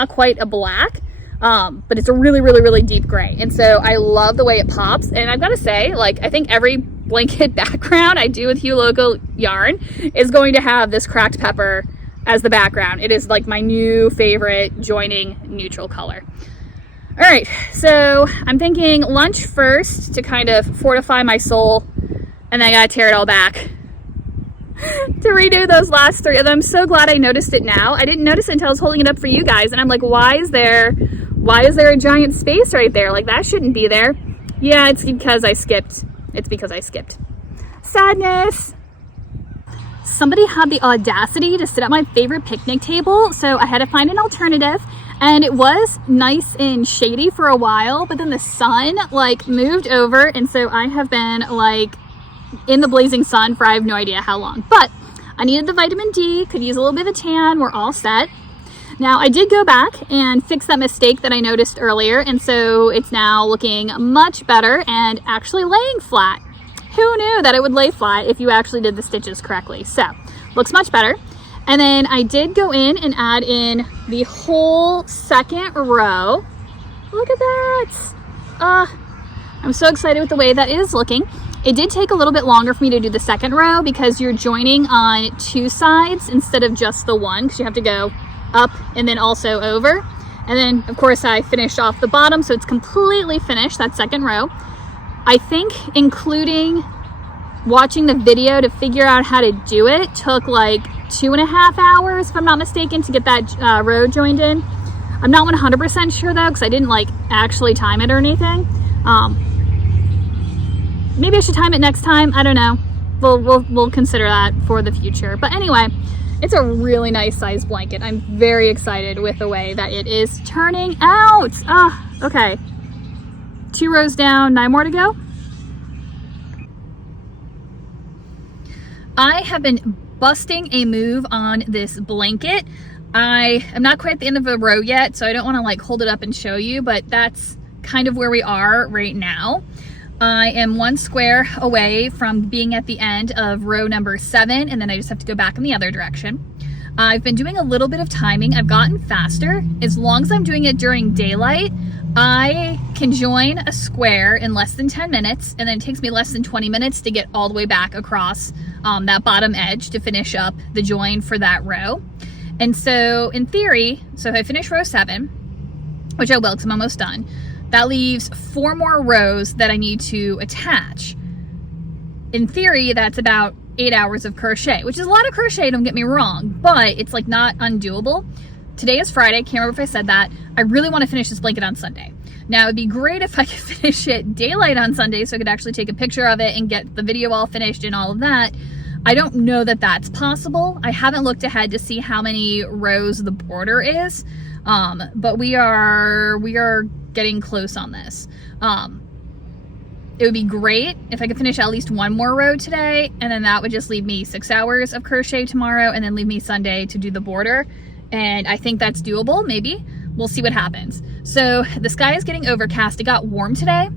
quite a black, but it's a really, really, really deep gray. And so I love the way it pops. And I've got to say, like, I think every blanket background I do with Hue Local yarn is going to have this cracked pepper as the background. It is like my new favorite joining neutral color. All right, so I'm thinking lunch first to kind of fortify my soul, and then I gotta tear it all back to redo those last 3. And I'm so glad I noticed it now. I didn't notice it until I was holding it up for you guys, and I'm like, why is there a giant space right there? Like, that shouldn't be there. Yeah, it's because I skipped. It's because I skipped. Sadness. Somebody had the audacity to sit at my favorite picnic table, so I had to find an alternative. And it was nice and shady for a while, but then the sun like moved over, and so I have been like in the blazing sun for I have no idea how long. But I needed the vitamin D, could use a little bit of a tan, we're all set. Now I did go back and fix that mistake that I noticed earlier, and so it's now looking much better and actually laying flat. Who knew that it would lay flat if you actually did the stitches correctly? So, looks much better. And then I did go in and add in the whole second row. Look at that. I'm so excited with the way that is looking. It did take a little bit longer for me to do the second row because you're joining on 2 sides instead of just the one, because you have to go up and then also over. And then, of course, I finished off the bottom, so it's completely finished, that second row. I think including watching the video to figure out how to do it took like 2.5 hours, if I'm not mistaken, to get that row joined in. I'm not 100% sure though, because I didn't like actually time it or anything. Maybe I should time it next time. I don't know. We'll consider that for the future. But anyway, it's a really nice size blanket. I'm very excited with the way that it is turning out. Okay. 2 rows down, 9 more to go. I have been busting a move on this blanket. I am not quite at the end of a row yet, so I don't want to like hold it up and show you, but that's kind of where we are right now. I am 1 square away from being at the end of row number 7, and then I just have to go back in the other direction. I've been doing a little bit of timing. I've gotten faster. As long as I'm doing it during daylight, I can join a square in less than 10 minutes, and then it takes me less than 20 minutes to get all the way back across that bottom edge to finish up the join for that row. And so in theory, so if I finish row 7, which I will because I'm almost done, that leaves 4 more rows that I need to attach. In theory, that's about 8 hours of crochet, which is a lot of crochet, don't get me wrong, but it's like not undoable. Today is Friday, can't remember if I said that. I really want to finish this blanket on Sunday. Now, it'd be great if I could finish it daylight on Sunday so I could actually take a picture of it and get the video all finished and all of that. I don't know that that's possible. I haven't looked ahead to see how many rows the border is, but we are getting close on this. It would be great if I could finish at least 1 more row today, and then that would just leave me 6 hours of crochet tomorrow and then leave me Sunday to do the border. And I think that's doable, maybe. We'll see what happens. So the sky is getting overcast. It got warm today,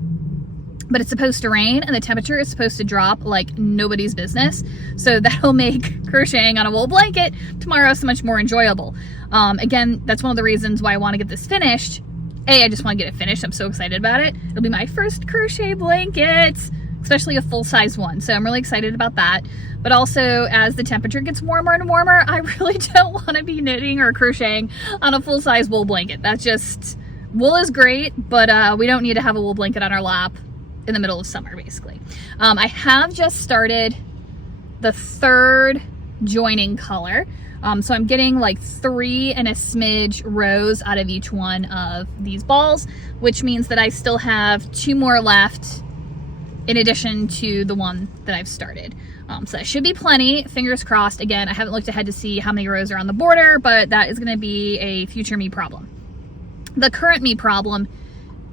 but it's supposed to rain, and the temperature is supposed to drop like nobody's business. So that'll make crocheting on a wool blanket tomorrow so much more enjoyable. Again, that's one of the reasons why I want to get this finished. I just want to get it finished. I'm so excited about it. It'll be my first crochet blanket, especially a full-size one. So I'm really excited about that. But also, as the temperature gets warmer and warmer, I really don't want to be knitting or crocheting on a full-size wool blanket. That's just, wool is great, but we don't need to have a wool blanket on our lap in the middle of summer, basically. I have just started the 3rd joining color. So I'm getting like 3 and a smidge rows out of each one of these balls, which means that I still have 2 more left in addition to the one that I've started. So that should be plenty, fingers crossed. Again, I haven't looked ahead to see how many rows are on the border, but that is gonna be a future me problem. The current me problem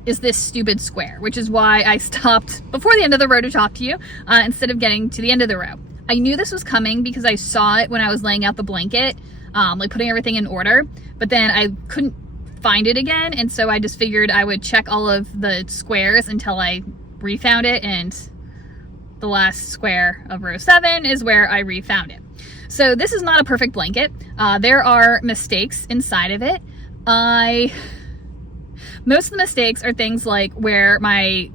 is this stupid square, which is why I stopped before the end of the row to talk to you, instead of getting to the end of the row. I knew this was coming because I saw it when I was laying out the blanket, like putting everything in order, but then I couldn't find it again, and so I just figured I would check all of the squares until I refound it, and the last square of row 7 is where I refound it. So this is not a perfect blanket. There are mistakes inside of it. Most of the mistakes are things like where my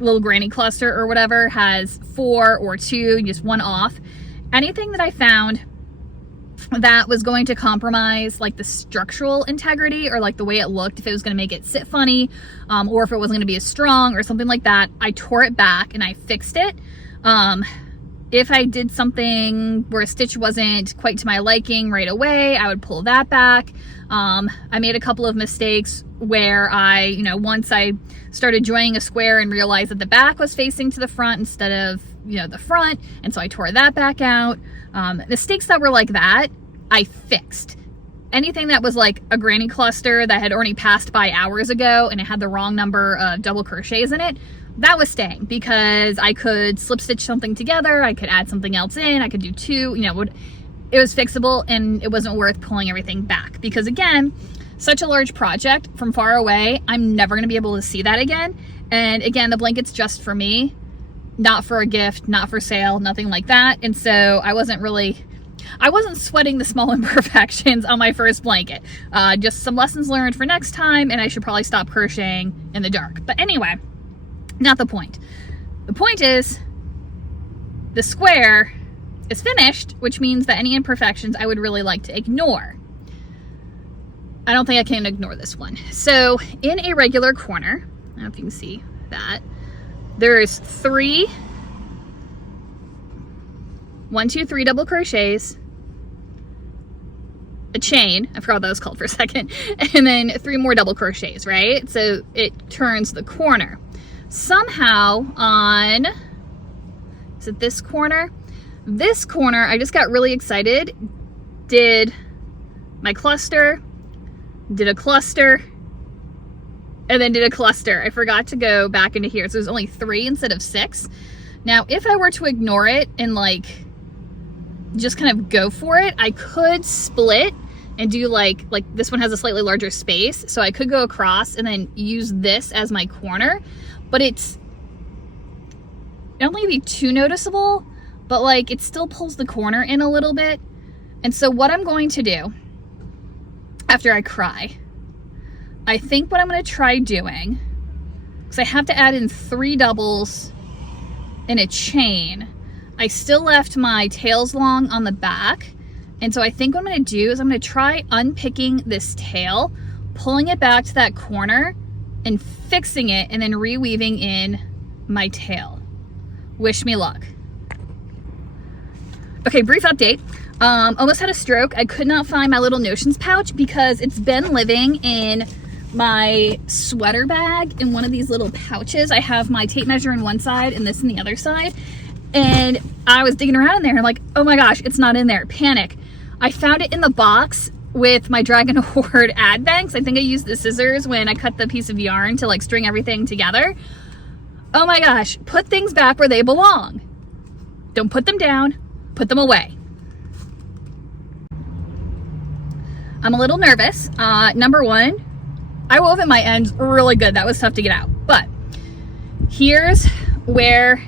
little granny cluster or whatever has 4 or 2, just one off. Anything that I found that was going to compromise like the structural integrity or like the way it looked, if it was going to make it sit funny, or if it wasn't going to be as strong or something like that, I tore it back and I fixed it. If I did something where a stitch wasn't quite to my liking right away, I would pull that back. I made a couple of mistakes where I, once I started joining a square and realized that the back was facing to the front instead of, the front, and so I tore that back out. Mistakes that were like that, I fixed. Anything that was like a granny cluster that had already passed by hours ago and it had the wrong number of double crochets in it, that was staying because I could slip stitch something together, I could add something else in, I could do 2, it was fixable and it wasn't worth pulling everything back because, again, such a large project from far away, I'm never going to be able to see that again. And again, the blanket's just for me, not for a gift, not for sale, nothing like that. And so I wasn't sweating the small imperfections on my first blanket. Just some lessons learned for next time, and I should probably stop crocheting in the dark. But anyway, not the point. The point is the square is finished, which means that any imperfections I would really like to ignore. I don't think I can ignore this one. So in a regular corner, I don't know if you can see that, there's 1, 2, 3 double crochets, a chain, I forgot what that was called for a second, and then 3 more double crochets, right? So it turns the corner. Somehow on, is it this corner? This corner, I just got really excited, did my cluster, did a cluster, and then did a cluster. I forgot to go back into here. So there's only 3 instead of 6. Now, if I were to ignore it and like just kind of go for it, I could split and do like this one has a slightly larger space. So I could go across and then use this as my corner, but it don't think it'd be too noticeable, but like it still pulls the corner in a little bit. And so what I'm going to do after I cry, I think what I'm going to try doing, because I have to add in 3 doubles in a chain. I still left my tails long on the back, and so I think what I'm going to do is I'm going to try unpicking this tail, pulling it back to that corner and fixing it, and then reweaving in my tail. Wish me luck. Okay, brief update. Almost had a stroke. I could not find my little notions pouch because it's been living in my sweater bag in one of these little pouches. I have my tape measure in one side and this in the other side. And I was digging around in there and I'm like, oh my gosh, it's not in there. Panic. I found it in the box with my Dragon Horde ad banks. I think I used the scissors when I cut the piece of yarn to like string everything together. Oh my gosh, put things back where they belong. Don't put them down, put them away. I'm a little nervous. Number one, I wove at my ends really good. That was tough to get out. But here's where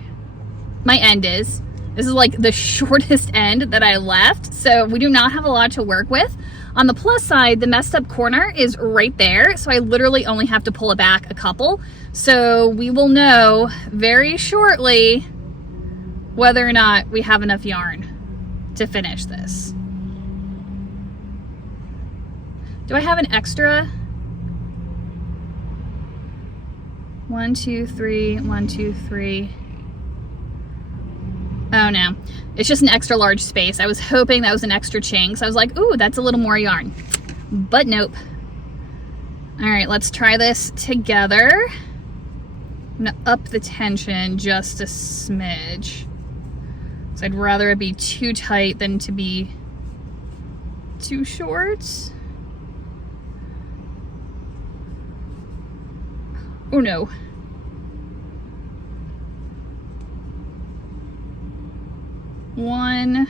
my end is. This is like the shortest end that I left. So we do not have a lot to work with. On the plus side, the messed up corner is right there. So I literally only have to pull it back a couple. So we will know very shortly whether or not we have enough yarn to finish this. Do I have an extra? 1, 2, 3, 1, 2, 3. Oh no, it's just an extra large space. I was hoping that was an extra chain, so I was like, ooh, that's a little more yarn. But nope. All right, let's try this together. I'm gonna up the tension just a smidge. So I'd rather it be too tight than to be too short. Oh no. One.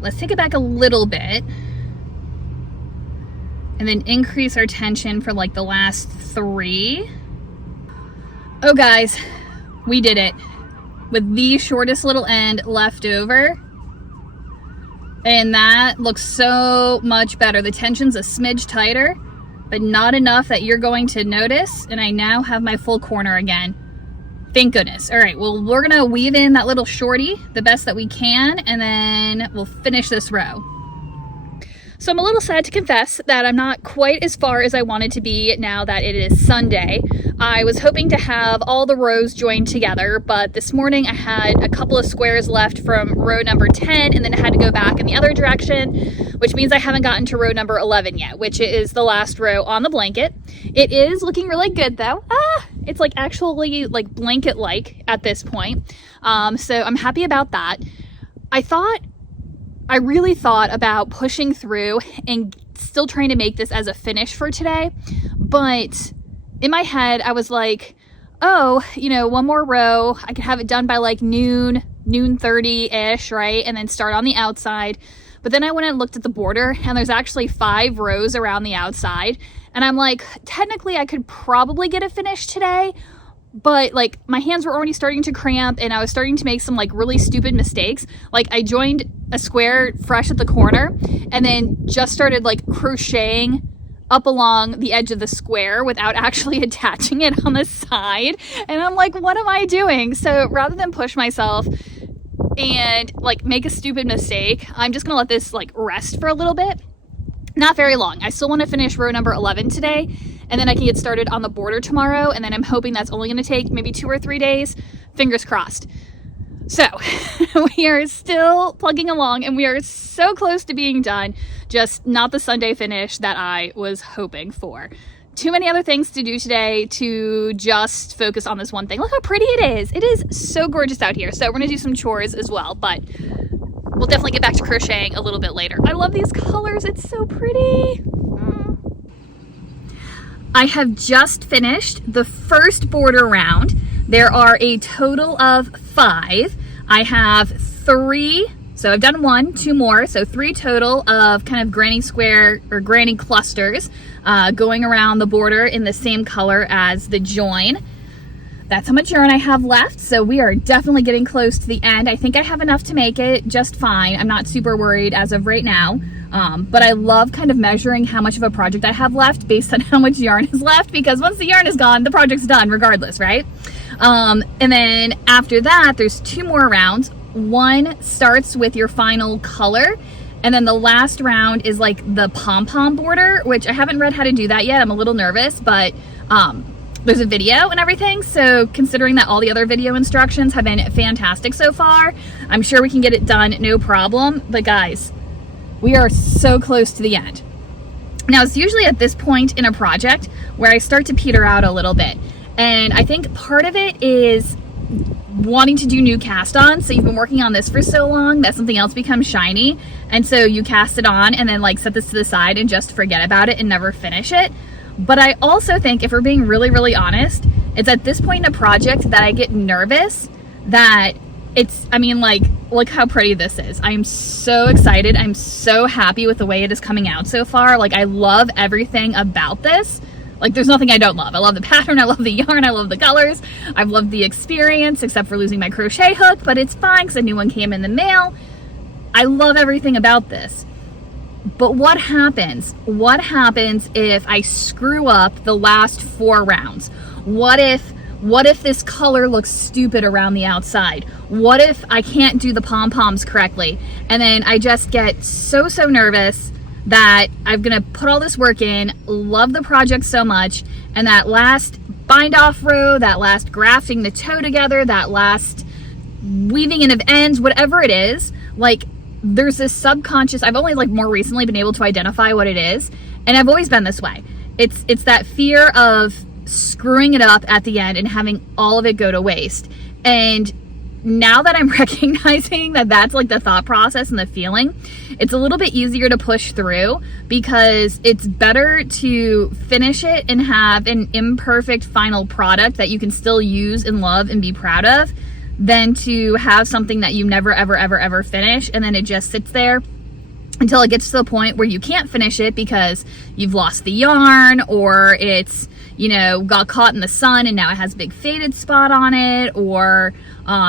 Let's take it back a little bit and then increase our tension for like the last 3. Oh guys, we did it with the shortest little end left over. And that looks so much better. The tension's a smidge tighter, but not enough that you're going to notice. And I now have my full corner again. Thank goodness. All right, well, we're gonna weave in that little shorty the best that we can, and then we'll finish this row. So I'm a little sad to confess that I'm not quite as far as I wanted to be now that it is Sunday. I was hoping to have all the rows joined together, but this morning I had a couple of squares left from row number 10, and then I had to go back in the other direction, which means I haven't gotten to row number 11 yet, which is the last row on the blanket. It is looking really good though. It's like actually like blanket-like at this point. So I'm happy about that. I really thought about pushing through and still trying to make this as a finish for today, but in my head I was like, oh, you know, one more row, I could have it done by like noon 30-ish, right? And then start on the outside. But then I went and looked at the border, and there's actually 5 rows around the outside, and I'm like, technically I could probably get a finish today, but like my hands were already starting to cramp and I was starting to make some like really stupid mistakes. Like I joined a square fresh at the corner and then just started like crocheting up along the edge of the square without actually attaching it on the side. And I'm like, what am I doing? So rather than push myself and like make a stupid mistake, I'm just gonna let this like rest for a little bit. Not very long. I still want to finish row number 11 today, and then I can get started on the border tomorrow, and then I'm hoping that's only going to take maybe 2 or 3 days. Fingers crossed. So we are still plugging along, and we are so close to being done, just not the Sunday finish that I was hoping for. Too many other things to do today to just focus on this one thing. Look how pretty it is. It is so gorgeous out here. So we're going to do some chores as well, but we'll definitely get back to crocheting a little bit later. I love these colors. It's so pretty. I have just finished the first border round. There are a total of 5. I have 3, so I've done 1, 2 more, so 3 total of kind of granny square or granny clusters going around the border in the same color as the join. That's how much yarn I have left, so we are definitely getting close to the end. I think I have enough to make it just fine. I'm not super worried as of right now, but I love kind of measuring how much of a project I have left based on how much yarn is left, because once the yarn is gone, the project's done regardless, right? And then after that, there's 2 more rounds. One starts with your final color, and then the last round is like the pom-pom border, which I haven't read how to do that yet. I'm a little nervous, but there's a video and everything, so considering that all the other video instructions have been fantastic so far, I'm sure we can get it done no problem. But guys, we are so close to the end. Now, it's usually at this point in a project where I start to peter out a little bit, and I think part of it is wanting to do new cast-ons. So you've been working on this for so long that something else becomes shiny, and so you cast it on and then like set this to the side and just forget about it and never finish it. But I also think, if we're being really, really honest, it's at this point in a project that I get nervous that it's, I mean, like, look how pretty this is. I'm so excited. I'm so happy with the way it is coming out so far. Like, I love everything about this. Like, there's nothing I don't love. I love the pattern, I love the yarn, I love the colors. I've loved the experience, except for losing my crochet hook, but it's fine because a new one came in the mail. I love everything about this. But what happens? What happens if I screw up the last 4 rounds? What if this color looks stupid around the outside? What if I can't do the pom-poms correctly? And then I just get so nervous that I'm gonna put all this work in, love the project so much, and that last bind off row, that last grafting the toe together, that last weaving in of ends, whatever it is, like, there's this subconscious, I've only like more recently been able to identify what it is, and I've always been this way. it's that fear of screwing it up at the end and having all of it go to waste. And now that I'm recognizing that that's like the thought process and the feeling, it's a little bit easier to push through, because it's better to finish it and have an imperfect final product that you can still use and love and be proud of, than to have something that you never, ever, ever, ever finish, and then it just sits there until it gets to the point where you can't finish it because you've lost the yarn, or it's, you know, got caught in the sun and now it has a big faded spot on it, or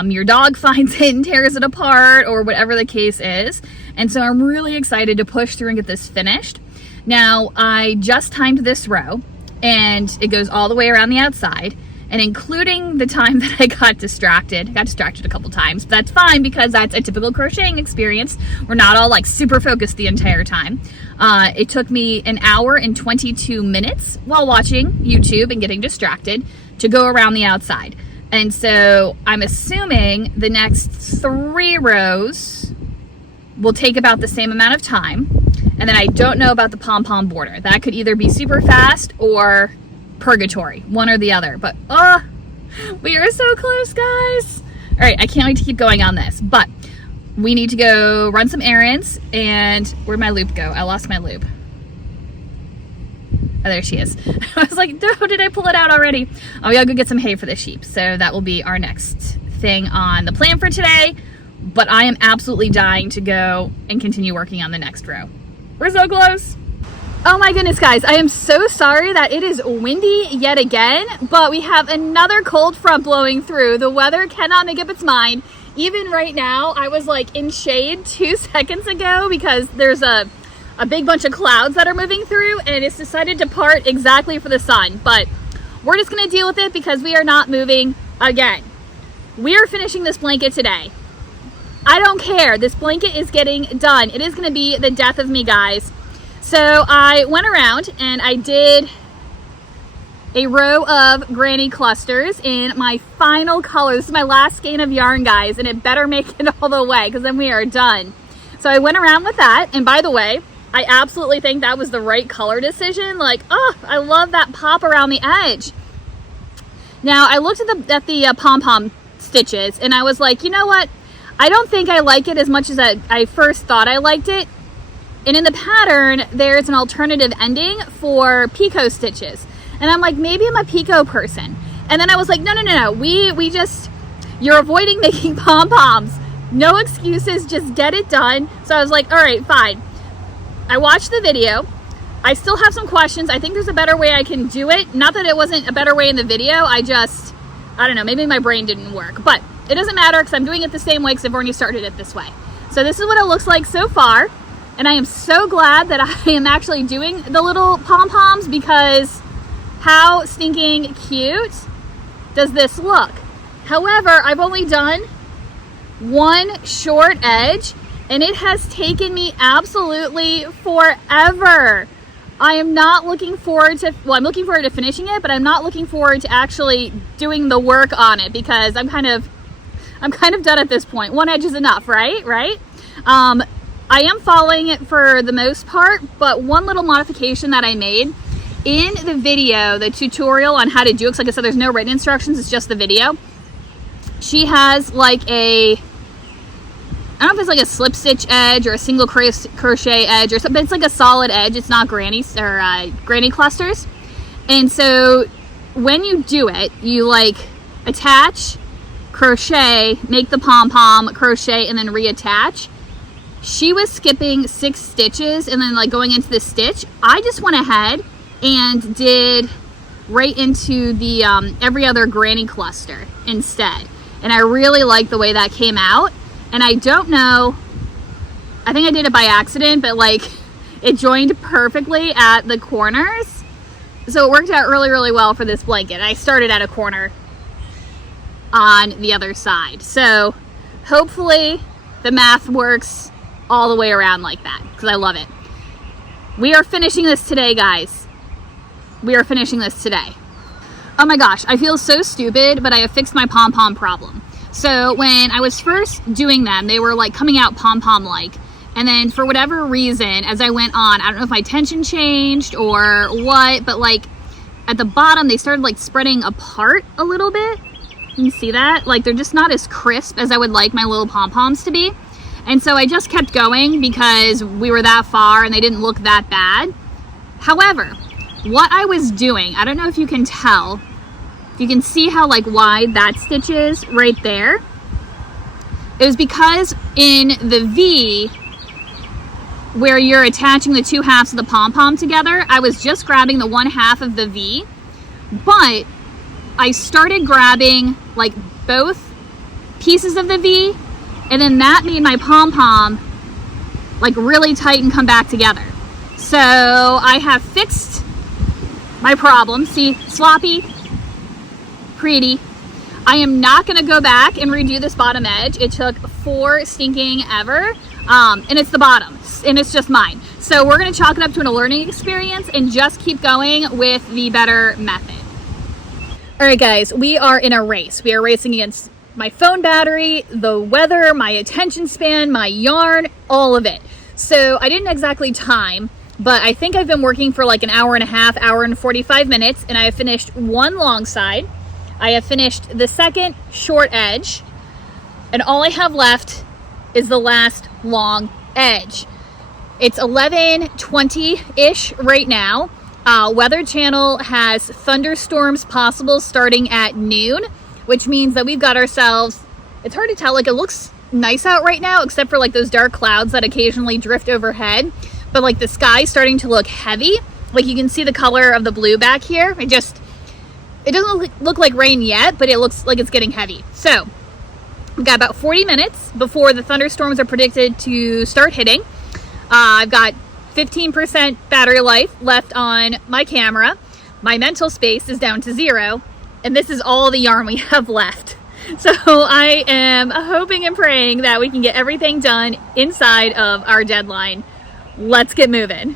your dog finds it and tears it apart, or whatever the case is. And so I'm really excited to push through and get this finished. Now, I just timed this row, and it goes all the way around the outside, and including the time that I got distracted a couple times, but that's fine, because that's a typical crocheting experience. We're not all like super focused the entire time. It took me an hour and 22 minutes while watching YouTube and getting distracted to go around the outside. And so I'm assuming the next 3 rows will take about the same amount of time. And then I don't know about the pom-pom border. That could either be super fast or purgatory, one or the other. But we are so close, guys. All right, I can't wait to keep going on this, but we need to go run some errands. And where'd my loop go? I lost my loop. Oh, there she is. I was like, no, did I pull it out already? Oh, we gotta go get some hay for the sheep. So that will be our next thing on the plan for today. But I am absolutely dying to go and continue working on the next row. We're so close. Oh my goodness, guys, I am so sorry that it is windy yet again, but we have another cold front blowing through. The weather cannot make up its mind. Even right now, I was like in shade 2 seconds ago because there's a big bunch of clouds that are moving through, and it's decided to part exactly for the sun. But we're just gonna deal with it because we are not moving again. We are finishing this blanket today. I don't care, this blanket is getting done. It is gonna be the death of me, guys. So I went around and I did a row of granny clusters in my final color. This is my last skein of yarn, guys, and it better make it all the way because then we are done. So I went around with that, and by the way, I absolutely think that was the right color decision. Like, oh, I love that pop around the edge. Now, I looked at the pom-pom stitches, and I was like, you know what? I don't think I like it as much as I first thought I liked it. And in the pattern, there's an alternative ending for picot stitches. And I'm like, maybe I'm a picot person. And then I was like, no. We just, you're avoiding making pom-poms. No excuses, just get it done. So I was like, all right, fine. I watched the video. I still have some questions. I think there's a better way I can do it. Not that it wasn't a better way in the video. I don't know, maybe my brain didn't work. But it doesn't matter because I'm doing it the same way because I've already started it this way. So this is what it looks like so far. And I am so glad that I am actually doing the little pom-poms, because how stinking cute does this look? However, I've only done one short edge, and it has taken me absolutely forever. I am not looking forward to, well, I'm looking forward to finishing it, but I'm not looking forward to actually doing the work on it because I'm kind of done at this point. One edge is enough, right? I am following it for the most part, but one little modification that I made in the video, the tutorial on how to do it, because like I said, there's no written instructions, it's just the video. She has like I don't know if it's like a slip stitch edge or a single crochet edge or something, but it's like a solid edge. It's not granny clusters. And so when you do it, you like attach, crochet, make the pom-pom, crochet, and then reattach. She was skipping 6 stitches and then like going into the stitch. I just went ahead and did right into the every other granny cluster instead. And I really like the way that came out. And I don't know, I think I did it by accident, but like it joined perfectly at the corners. So it worked out really, really well for this blanket. I started at a corner on the other side. So hopefully the math works all the way around like that, because I love it. We are finishing this today, guys. We are finishing this today. Oh my gosh, I feel so stupid, but I have fixed my pom-pom problem. So when I was first doing them, they were like coming out pom-pom like, And then for whatever reason, as I went on, I don't know if my tension changed or what, but like at the bottom, they started like spreading apart a little bit. You can see that? Like they're just not as crisp as I would like my little pom-poms to be. And so I just kept going because we were that far and they didn't look that bad. However, what I was doing, I don't know if you can tell, you can see how like wide that stitch is right there. It was because in the V, where you're attaching the two halves of the pom-pom together, I was just grabbing the one half of the V, but I started grabbing like both pieces of the V, and then that made my pom-pom like really tight and come back together. So I have fixed my problem. See, sloppy, pretty. I am not gonna go back and redo this bottom edge. It took 4 stinking ever, and it's the bottom, and it's just mine. So we're gonna chalk it up to a learning experience and just keep going with the better method. All right, guys, we are in a race. We are racing against my phone battery, the weather, my attention span, my yarn, all of it. So I didn't exactly time, but I think I've been working for like an hour and a half, hour and 45 minutes, and I have finished one long side. I have finished the second short edge, and all I have left is the last long edge. It's 11:20-ish right now. Weather Channel has thunderstorms possible starting at noon, which means that we've got ourselves, it's hard to tell, like it looks nice out right now, except for like those dark clouds that occasionally drift overhead, but like the sky's starting to look heavy. Like you can see the color of the blue back here. It doesn't look like rain yet, but it looks like it's getting heavy. So we've got about 40 minutes before the thunderstorms are predicted to start hitting. I've got 15% battery life left on my camera. My mental space is down to 0, and this is all the yarn we have left. So I am hoping and praying that we can get everything done inside of our deadline. Let's get moving.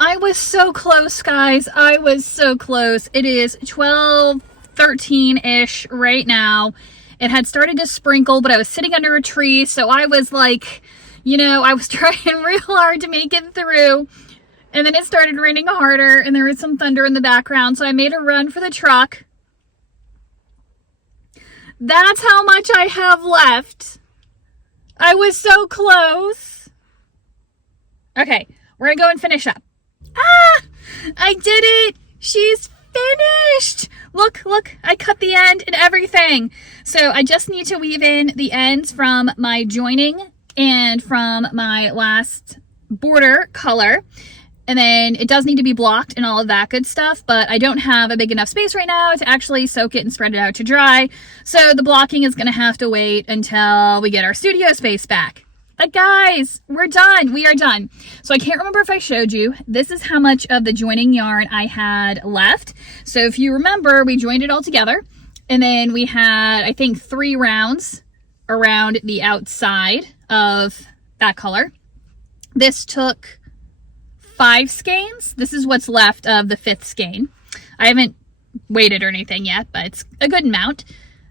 I was so close, guys. I was so close. It is 12:13-ish right now. It had started to sprinkle, but I was sitting under a tree, so I was like, you know, I was trying real hard to make it through. And then it started raining harder, and there was some thunder in the background, so I made a run for the truck. That's how much I have left. I was so close. Okay, we're gonna go and finish up. Ah, I did it. She's finished. Look, I cut the end and everything. So I just need to weave in the ends from my joining and from my last border color. And then it does need to be blocked and all of that good stuff, but I don't have a big enough space right now to actually soak it and spread it out to dry. So the blocking is gonna have to wait until we get our studio space back. But guys, we're done. We are done. So I can't remember if I showed you. This is how much of the joining yarn I had left. So if you remember, we joined it all together. And then we had, I think, 3 rounds around the outside of that color. This took 5 skeins. This is what's left of the 5th skein. I haven't weighted or anything yet, but it's a good amount.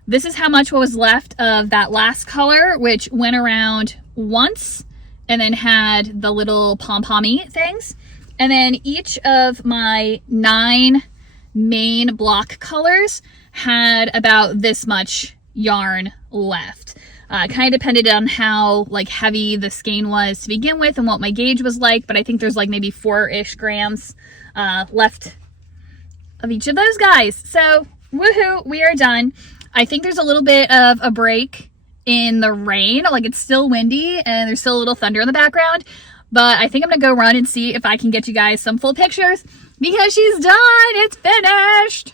This is how much was left of that last color, which went around once and then had the little pom-pom-y things. And then each of my 9 main block colors had about this much yarn left. Kind of depended on how like heavy the skein was to begin with and what my gauge was like, but I think there's like maybe 4-ish grams left of each of those guys. So woohoo, we are done. I think there's a little bit of a break in the rain, like it's still windy and there's still a little thunder in the background, but I think I'm gonna go run and see if I can get you guys some full pictures because she's done. It's finished.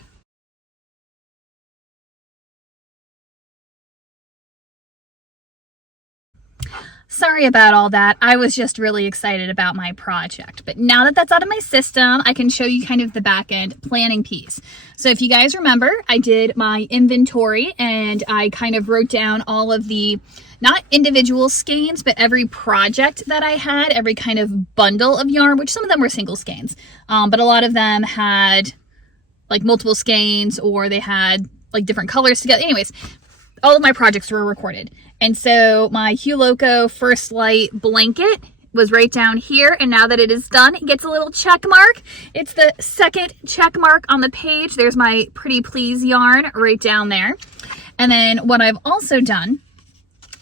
Sorry about all that. I was just really excited about my project. But now that that's out of my system, I can show you kind of the back end planning piece. So if you guys remember, I did my inventory and I kind of wrote down all of the, not individual skeins, but every project that I had, every kind of bundle of yarn, which some of them were single skeins, but a lot of them had like multiple skeins or they had like different colors together. Anyways, all of my projects were recorded. And so my Hue Loco First Light blanket was right down here, and now that it is done, it gets a little check mark. It's the second check mark on the page. There's my Pretty Please yarn right down there. And then what I've also done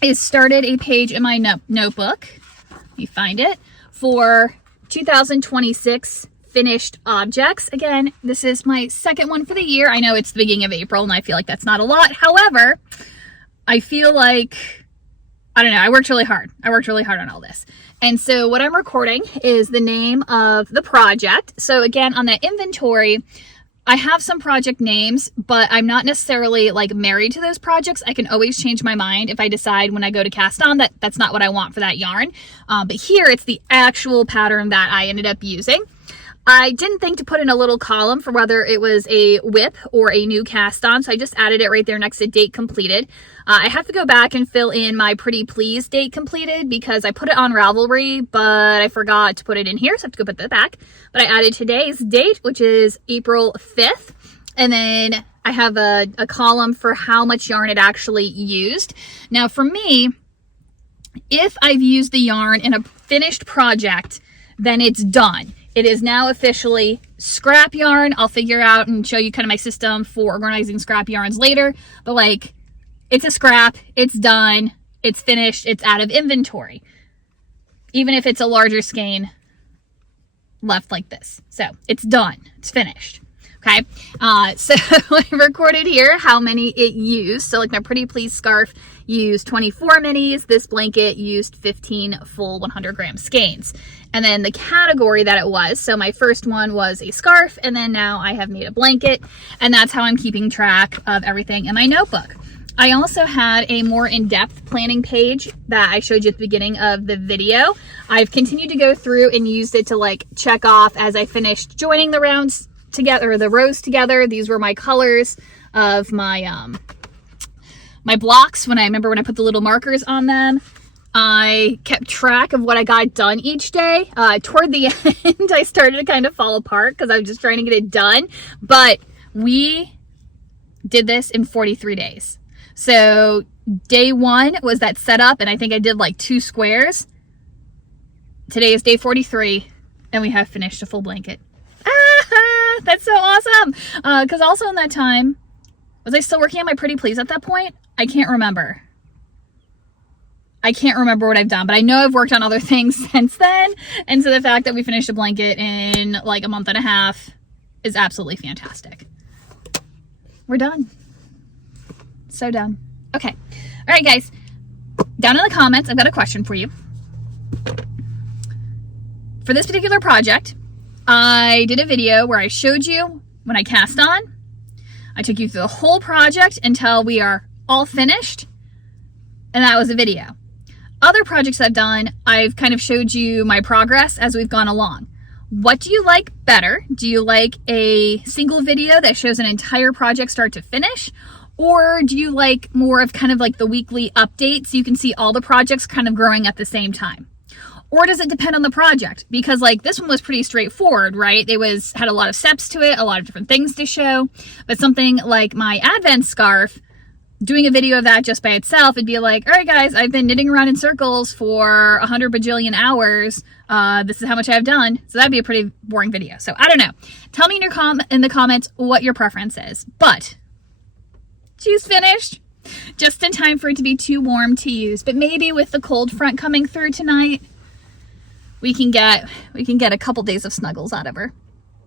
is started a page in my notebook, let me find it, for 2026 finished objects. Again, this is my second one for the year. I know it's the beginning of April and I feel like that's not a lot. However, I feel like, I don't know, I worked really hard. I worked really hard on all this. And so what I'm recording is the name of the project. So again, on that inventory, I have some project names, but I'm not necessarily like married to those projects. I can always change my mind if I decide when I go to cast on that that's not what I want for that yarn. But here it's the actual pattern that I ended up using. I didn't think to put in a little column for whether it was a whip or a new cast on, so I just added it right there next to date completed. I have to go back and fill in my Pretty Please date completed because I put it on Ravelry, but I forgot to put it in here, so I have to go put that back. But I added today's date, which is April 5th, and then I have a column for how much yarn it actually used. Now for me, if I've used the yarn in a finished project, then it's done. It is now officially scrap yarn. I'll figure out and show you kind of my system for organizing scrap yarns later. But like, it's a scrap, it's done, it's finished, it's out of inventory. Even if it's a larger skein left like this. So it's done, it's finished. Okay, so I recorded here how many it used. So like my Pretty Please scarf used 24 minis. This blanket used 15 full 100 gram skeins. And then the category that it was. So my first one was a scarf, and then now I have made a blanket, and that's how I'm keeping track of everything in my notebook. I also had a more in-depth planning page that I showed you at the beginning of the video. I've continued to go through and used it to like check off as I finished joining the rounds together, the rows together. These were my colors of my my blocks when I put the little markers on them. I kept track of what I got done each day. Toward the end, I started to kind of fall apart because I was just trying to get it done. But we did this in 43 days. So day 1 was that setup, and I think I did like 2 squares. Today is day 43, and we have finished a full blanket. Ah, that's so awesome. Because also in that time, was I still working on my Pretty Please at that point? I can't remember. I can't remember what I've done, but I know I've worked on other things since then. And so the fact that we finished a blanket in like a month and a half is absolutely fantastic. We're done. So done. Okay. All right, guys. Down in the comments, I've got a question for you. For this particular project, I did a video where I showed you when I cast on. I took you through the whole project until we are all finished. And that was a video. Other projects I've done, I've kind of showed you my progress as we've gone along. What do you like better? Do you like a single video that shows an entire project start to finish? Or do you like more of kind of like the weekly update so you can see all the projects kind of growing at the same time? Or does it depend on the project? Because like this one was pretty straightforward, right? It had a lot of steps to it, a lot of different things to show. But something like my Advent scarf, doing a video of that just by itself, it'd be like, all right guys, I've been knitting around in circles for 100 bajillion hours. This is how much I've done. So that'd be a pretty boring video. So I don't know. Tell me in the comments what your preference is. But she's finished just in time for it to be too warm to use. But maybe with the cold front coming through tonight, we can get a couple days of snuggles out of her.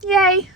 Yay.